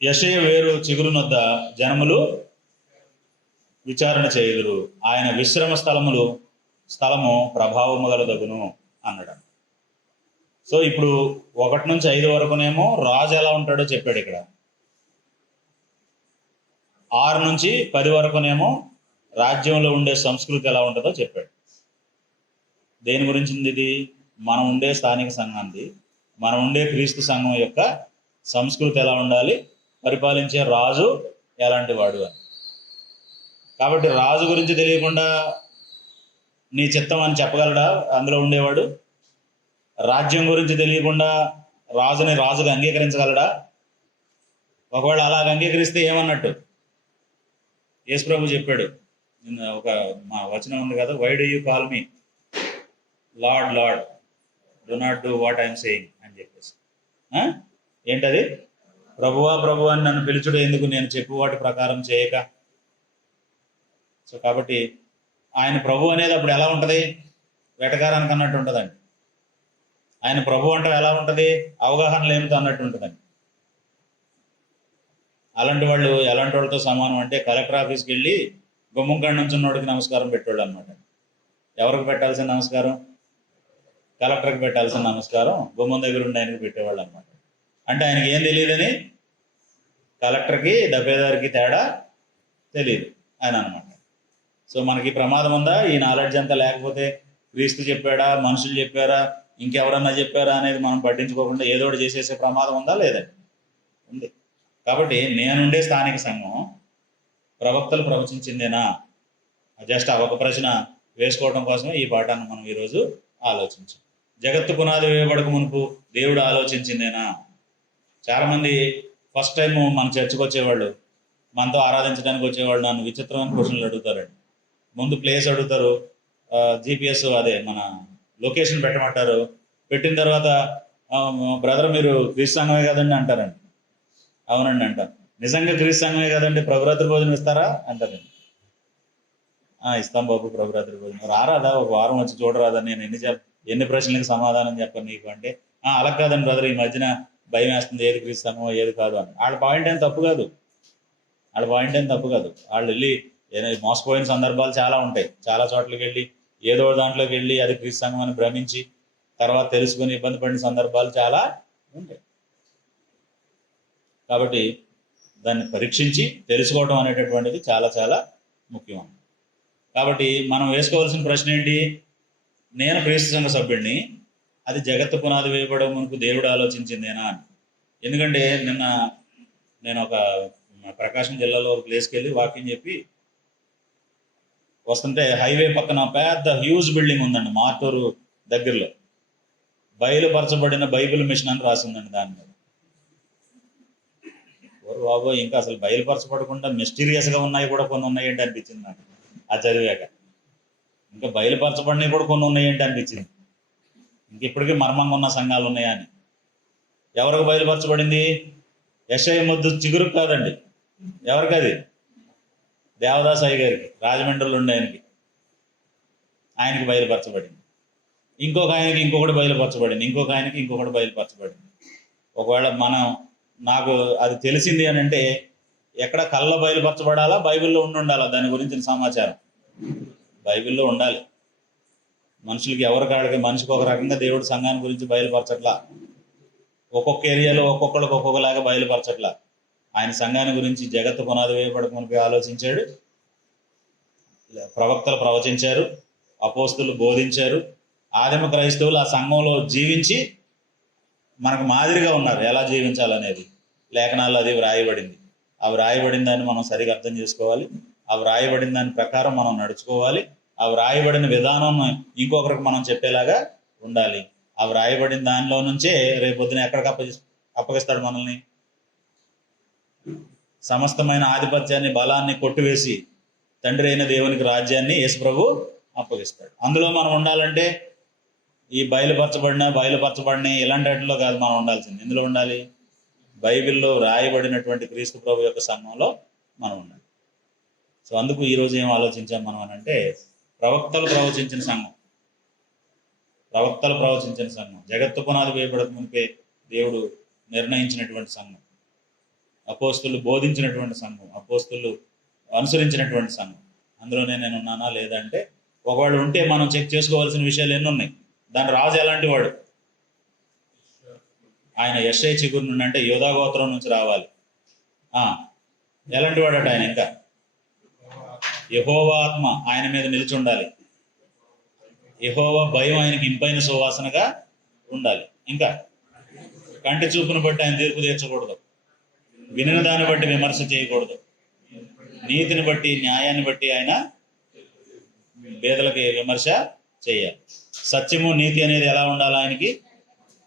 యెషయా వేరు చిగురునొద్ద జనములు విచారణ చేయుదురు, ఆయన విశ్రమ స్థలము ప్రభావము గలదగును అన్నాడు. సో ఇప్పుడు 1 నుంచి 5 వరకునేమో రాజు ఎలా ఉంటాడో చెప్పాడు. ఇక్కడ 6 నుంచి 10 వరకునేమో రాజ్యంలో ఉండే సంస్కృతి ఎలా ఉంటుందో చెప్పాడు. దేని గురించింది ఇది? మనం ఉండే స్థానిక సంఘాన్ని, మనం ఉండే క్రీస్తు సంఘం యొక్క సంస్కృతి ఎలా ఉండాలి, పరిపాలించే రాజు ఎలాంటి వాడు అని. కాబట్టి రాజు గురించి తెలియకుండా నీ చిత్తం అని చెప్పగలడా అందులో ఉండేవాడు? రాజ్యం గురించి తెలియకుండా రాజుని రాజుగా అంగీకరించగలడా? ఒకవేళ అలాగ అంగీకరిస్తే ఏమన్నట్టు? యేసుప్రభు చెప్పాడు, ఒక మా వచనం ఉంది కదా, why do you call me lord lord, do not do what I'm saying అని చెప్పేసి. ఏంటది? ప్రభువా ప్రభు అని నన్ను పిలుచుడు ఎందుకు, నేను చెప్పు వాటి ప్రకారం చేయక. సో కాబట్టి ఆయన ప్రభు అనేది అప్పుడు ఎలా ఉంటుంది? వెటకారానికి అన్నట్టు ఉంటుందండి. ఆయన ప్రభు అంటే ఎలా ఉంటుంది? అవగాహన లేనితో అన్నట్టు ఉంటుందండి. అలాంటి వాళ్ళు ఎలాంటి వాళ్ళతో సమానం అంటే కలెక్టర్ ఆఫీస్కి వెళ్ళి గుమ్మం కాడ నుంచి ఉన్నోడికి నమస్కారం పెట్టాడు అనమాట. ఎవరికి పెట్టాల్సిన నమస్కారం? కలెక్టర్కి పెట్టాల్సిన నమస్కారం గుమ్మం దగ్గర ఉండి ఆయనకి పెట్టేవాళ్ళు అనమాట. అంటే ఆయనకి ఏం తెలియదని, కలెక్టర్కి దబ్బేదారికి తేడా తెలియదు ఆయన అనమాట. సో మనకి ప్రమాదం ఉందా ఈ నాలెడ్జ్ అంతా లేకపోతే? క్రీస్తు చెప్పాడా, మనుషులు చెప్పారా, ఇంకెవరన్నా చెప్పారా అనేది మనం పట్టించుకోకుండా ఏదో ఒకటి చేసేసే ప్రమాదం ఉందా లేదా? ఉంది. కాబట్టి నేనుండే స్థానిక సంఘం ప్రవక్తలు ప్రవచించిందేనా? జస్ట్ ఒక ప్రశ్న వేసుకోవడం కోసమే ఈ పాఠాన్ని మనం ఈరోజు ఆలోచించాం. జగత్తు పునాది వేయబడక మునుపు దేవుడు ఆలోచించిందేనా? చాలామంది ఫస్ట్ టైం మన చర్చకు వచ్చేవాళ్ళు, మనతో ఆరాధించడానికి వచ్చేవాళ్ళు నన్ను విచిత్రమైన క్వశ్చన్లు అడుగుతారండి. ముందు ప్లేస్ అడుగుతారు, GPS అదే మన లొకేషన్ పెట్టమంటారు. పెట్టిన తర్వాత బ్రదర్ మీరు క్రీస్తు సంఘమే కదండి అంటారండి. అవునండి అంటారు. నిజంగా క్రీస్తు సంఘమే కదండి, ప్రభురాత్రి భోజనం ఇస్తారా అంటారండి. ఇస్తాం బాబు ప్రభురాత్రి భోజనం. రారాదా, ఒక వారం వచ్చి చూడరాదా, నేను ఎన్ని ప్రశ్నలకు సమాధానం చెప్పను నీకు అంటే, అలా కాదండి బ్రదర్, ఈ మధ్యన భయం వేస్తుంది, ఏది క్రీస్తు సంఘమో ఏది కాదు అని. వాళ్ళ పాయింట్ ఏం తప్పు కాదు, వాళ్ళు వెళ్ళి మోసపోయిన సందర్భాలు చాలా ఉంటాయి. చాలా చోట్లకి వెళ్ళి ఏదో దాంట్లోకి వెళ్ళి అది క్రీస్తు సంఘం అని భ్రమించి తర్వాత తెలుసుకుని ఇబ్బంది పడిన సందర్భాలు చాలా ఉంటాయి. కాబట్టి దాన్ని పరీక్షించి తెలుసుకోవడం అనేటటువంటిది చాలా చాలా ముఖ్యం. కాబట్టి మనం వేసుకోవాల్సిన ప్రశ్న ఏంటి? నేను క్రీస్తు సంఘ సభ్యుడిని, అది జగత్తు పునాది వేయబడడం మనకు దేవుడు ఆలోచించిందేనా అని. ఎందుకంటే నిన్న నేను ఒక ప్రకాశం జిల్లాలో ఒక ప్లేస్కి వెళ్ళి వాకింగ్ చెప్పి వస్తుంటే హైవే పక్కన పెద్ద హ్యూజ్ బిల్డింగ్ ఉందండి, మార్టూరు దగ్గరలో. బయలుపరచబడిన బైబిల్ మిషన్ అని రాసిందండి దాని మీద. బాబు, ఇంకా అసలు బయలుపరచబడకుండా మిస్టీరియస్గా ఉన్నాయి కూడా కొన్ని ఉన్నాయేంటి అనిపించింది నాకు అది చదివాక. ఇంకా బయలుపరచబడినవి కూడా కొన్ని ఉన్నాయేంటి అనిపించింది. ఇంక ఇప్పటికీ మర్మంగా ఉన్న సంఘాలు ఉన్నాయా అని. ఎవరికి బయలుపరచబడింది? యెషయా ముద్దు చిగురు కాదండి. ఎవరికి అది? దేవదాస్ అయ్య గారికి, రాజమండ్రిలో ఉండే ఆయనకి బయలుపరచబడింది. ఇంకొక ఆయనకి ఇంకొకటి బయలుపరచబడింది, ఇంకొక ఆయనకి ఇంకొకటి బయలుపరచబడింది. ఒకవేళ నాకు అది తెలిసింది అని అంటే ఎక్కడ కళ్ళలో బయలుపరచబడాలా, బైబిల్లో ఉండాలా? దాని గురించిన సమాచారం బైబిల్లో ఉండాలి. మనుషులకి ఎవరికాడికి మనిషికి ఒక రకంగా దేవుడు సంఘాన్ని గురించి బయలుపరచట్లా. ఒక్కొక్క ఏరియాలో ఒక్కొక్కరికి ఒక్కొక్కలాగా బయలుపరచట్లా. ఆయన సంఘాన్ని గురించి జగత్తు పునాది వేయబడక మనకి ఆలోచించాడు, ప్రవక్తలు ప్రవచించారు, అపోస్తులు బోధించారు. ఆదిమ క్రైస్తవులు ఆ సంఘంలో జీవించి మనకు మాదిరిగా ఉన్నారు, ఎలా జీవించాలనేది లేఖనాల్లో అది వ్రాయబడింది. ఆ వ్రాయబడిన దాన్ని మనం సరిగా అర్థం చేసుకోవాలి. ఆ వ్రాయబడిన దాని ప్రకారం మనం నడుచుకోవాలి. ఆ వ్రాయబడిన విధానం ఇంకొకరికి మనం చెప్పేలాగా ఉండాలి. ఆ వ్రాయబడిన దానిలో నుంచే రేపొద్దున ఎక్కడికి అప్పగిస్తాడు మనల్ని? సమస్తమైన ఆధిపత్యాన్ని, బలాన్ని కొట్టివేసి తండ్రి అయిన దేవునికి రాజ్యాన్ని యేసు ప్రభు అప్పగిస్తాడు. అందులో మనం ఉండాలంటే ఈ బయలుపరచబడిన ఇలాంటి వాటిలో కాదు మనం ఉండాల్సింది. ఎందులో ఉండాలి? బైబిల్లో రాయబడినటువంటి క్రీస్తు ప్రభు యొక్క సంఘంలో మనం ఉండాలి. సో అందుకు ఈరోజు ఏం ఆలోచించాం మనం అని అంటే, ప్రవక్తలు ప్రవచించిన సంఘం, జగత్తు పునాది వేయబడక మునిపే దేవుడు నిర్ణయించినటువంటి సంఘం, అపోస్తులు బోధించినటువంటి సంఘం, అపోస్తులు అనుసరించినటువంటి సంఘం. అందులోనే నేను ఉన్నానా లేదా అంటే, ఒకవేళ ఉంటే మనం చెక్ చేసుకోవాల్సిన విషయాలు ఎన్ని ఉన్నాయి. దాని రాజు ఎలాంటి వాడు? ఆయన యెషయా చిగురు నుండి, అంటే యోధా గోత్రం నుంచి రావాలి. ఎలాంటి వాడట ఆయన? ఇంకా యెహోవా ఆత్మ ఆయన మీద నిలిచి ఉండాలి. యెహోవా భయం ఆయనకి ఇంపైన సువాసనగా ఉండాలి. ఇంకా కంటి చూపును బట్టి ఆయన తీర్పు తీర్చకూడదు, వినిన దాన్ని బట్టి విమర్శ చేయకూడదు, నీతిని బట్టి న్యాయాన్ని బట్టి ఆయన పేదలకి విమర్శ చేయాలి. సత్యము నీతి అనేది ఎలా ఉండాలి? ఆయనకి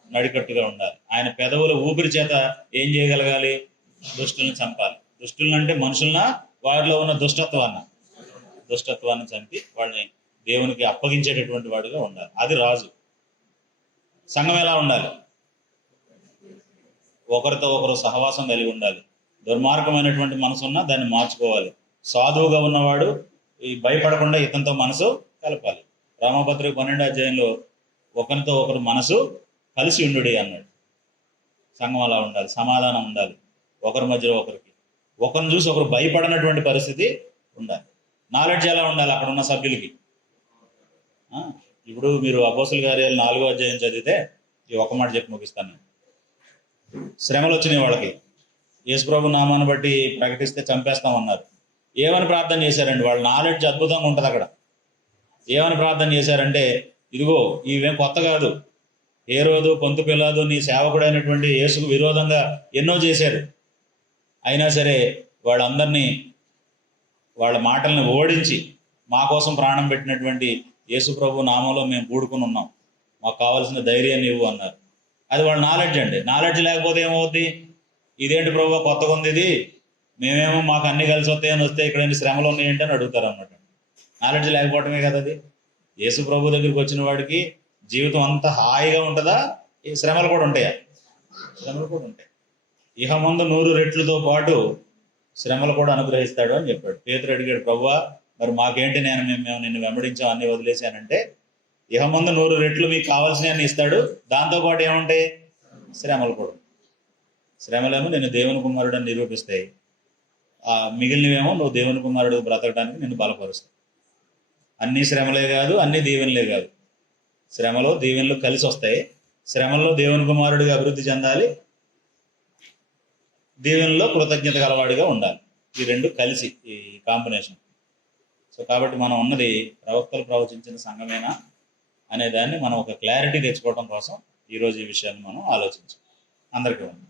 నడికట్టుగా ఉండాలి. ఆయన పెదవుల ఊపిరి చేత ఏం చేయగలగాలి? దుష్టుల్ని చంపాలి. దుష్టులను అంటే మనుషులన, వారిలో ఉన్న దుష్టత్వాన్ని చంపి వాళ్ళని దేవునికి అప్పగించేటటువంటి వాడిగా ఉండాలి. అది రాజు. సంఘం ఎలా ఉండాలి? ఒకరితో ఒకరు సహవాసం కలిగి ఉండాలి. దుర్మార్గమైనటువంటి మనసు ఉన్నా దాన్ని మార్చుకోవాలి. సాధువుగా ఉన్నవాడు ఈ భయపడకుండా ఇతనితో మనసు కలపాలి. రామపత్రిక 12వ అధ్యాయంలో ఒకరితో ఒకరు మనసు కలిసి ఉండుడి అన్నాడు. సంఘం అలా ఉండాలి. సమాధానం ఉండాలి ఒకరి మధ్యలో ఒకరికి. ఒకరిని చూసి ఒకరు భయపడినటువంటి పరిస్థితి ఉండాలి. నాలెడ్జ్ ఎలా ఉండాలి అక్కడ ఉన్న సభ్యులకి? ఇప్పుడు మీరు అపోస్తుల కార్యాలు 4వ అధ్యాయం చదివితే ఈ ఒక్క మాట చెప్పి ముగిస్తాను. శ్రమలు వచ్చినాయి వాళ్ళకి, యేసుప్రభు నామాన్ని బట్టి ప్రకటిస్తే చంపేస్తామన్నారు. ఏమని ప్రార్థన చేశారండి? వాళ్ళ నాలెడ్జ్ అద్భుతంగా ఉంటుంది అక్కడ. ఏమని ప్రార్థన చేశారంటే, ఇదిగో ఇవేం కొత్త కాదు. హేరోదు, పొంతు పిలాతు నీ సేవకుడైనటువంటి యేసుకు విరోధంగా ఎన్నో చేశారు. అయినా సరే వాళ్ళందరినీ, వాళ్ళ మాటల్ని ఓడించి మా కోసం ప్రాణం పెట్టినటువంటి యేసు ప్రభు నామంలో మేము కూడుకుని ఉన్నాం, మాకు కావాల్సిన ధైర్యాన్ని ఇవ్వు అన్నారు. అది వాళ్ళ నాలెడ్జ్ అండి. నాలెడ్జ్ లేకపోతే ఏమవుద్ది? ఇదేంటి ప్రభు కొత్తగా ఉంది, ఇది మేమేమో మాకు అన్ని కలిసి వస్తాయని వస్తే ఇక్కడ ఎన్ని శ్రమలు ఉన్నాయంటే అని అడుగుతారు అన్నమాట. నాలెడ్జ్ లేకపోవటమే కదా అది. యేసు ప్రభు దగ్గరికి వచ్చిన వాడికి జీవితం అంతా హాయిగా ఉంటుందా? ఈ శ్రమలు కూడా ఉంటాయా? శ్రమలు కూడా ఉంటాయి. ఇహ ముందు 100 రెట్లతో పాటు శ్రమలు కూడా అనుగ్రహిస్తాడు అని చెప్పాడు. పేతురు అడిగాడు, ప్రభువా మరి మాకేంటి, మేము నిన్ను వెంబడించాం అన్ని వదిలేశానంటే, ఇహ ముందు 100 రెట్లు మీకు కావాల్సినవన్నీ ఇస్తాడు, దాంతోపాటు ఏముంటాయి? శ్రమలు కూడా. శ్రమలేమో నిన్ను దేవుని కుమారుడు అని నిరూపిస్తాయి, మిగిలినవేమో నువ్వు దేవుని కుమారుడు బ్రతకడానికి నిన్ను బలపరుస్తాయి. అన్ని శ్రమలే కాదు, అన్ని దీవెనలే కాదు. శ్రమలో దీవెనలు కలిసి వస్తాయి. శ్రమల్లో దేవుని కుమారుడిగా అభివృద్ధి చెందాలి, దీవెనలో కృతజ్ఞత గలవాడిగా ఉండాలి. ఈ రెండు కలిసి, ఈ కాంబినేషన్. సో కాబట్టి మనం ఉన్నది ప్రవక్తలు ప్రవచించిన సంఘమేనా అనే దాన్ని మనం ఒక క్లారిటీ తెచ్చుకోవడం కోసం ఈరోజు ఈ విషయాన్ని మనం ఆలోచించాం. అందరికీ ఉంది.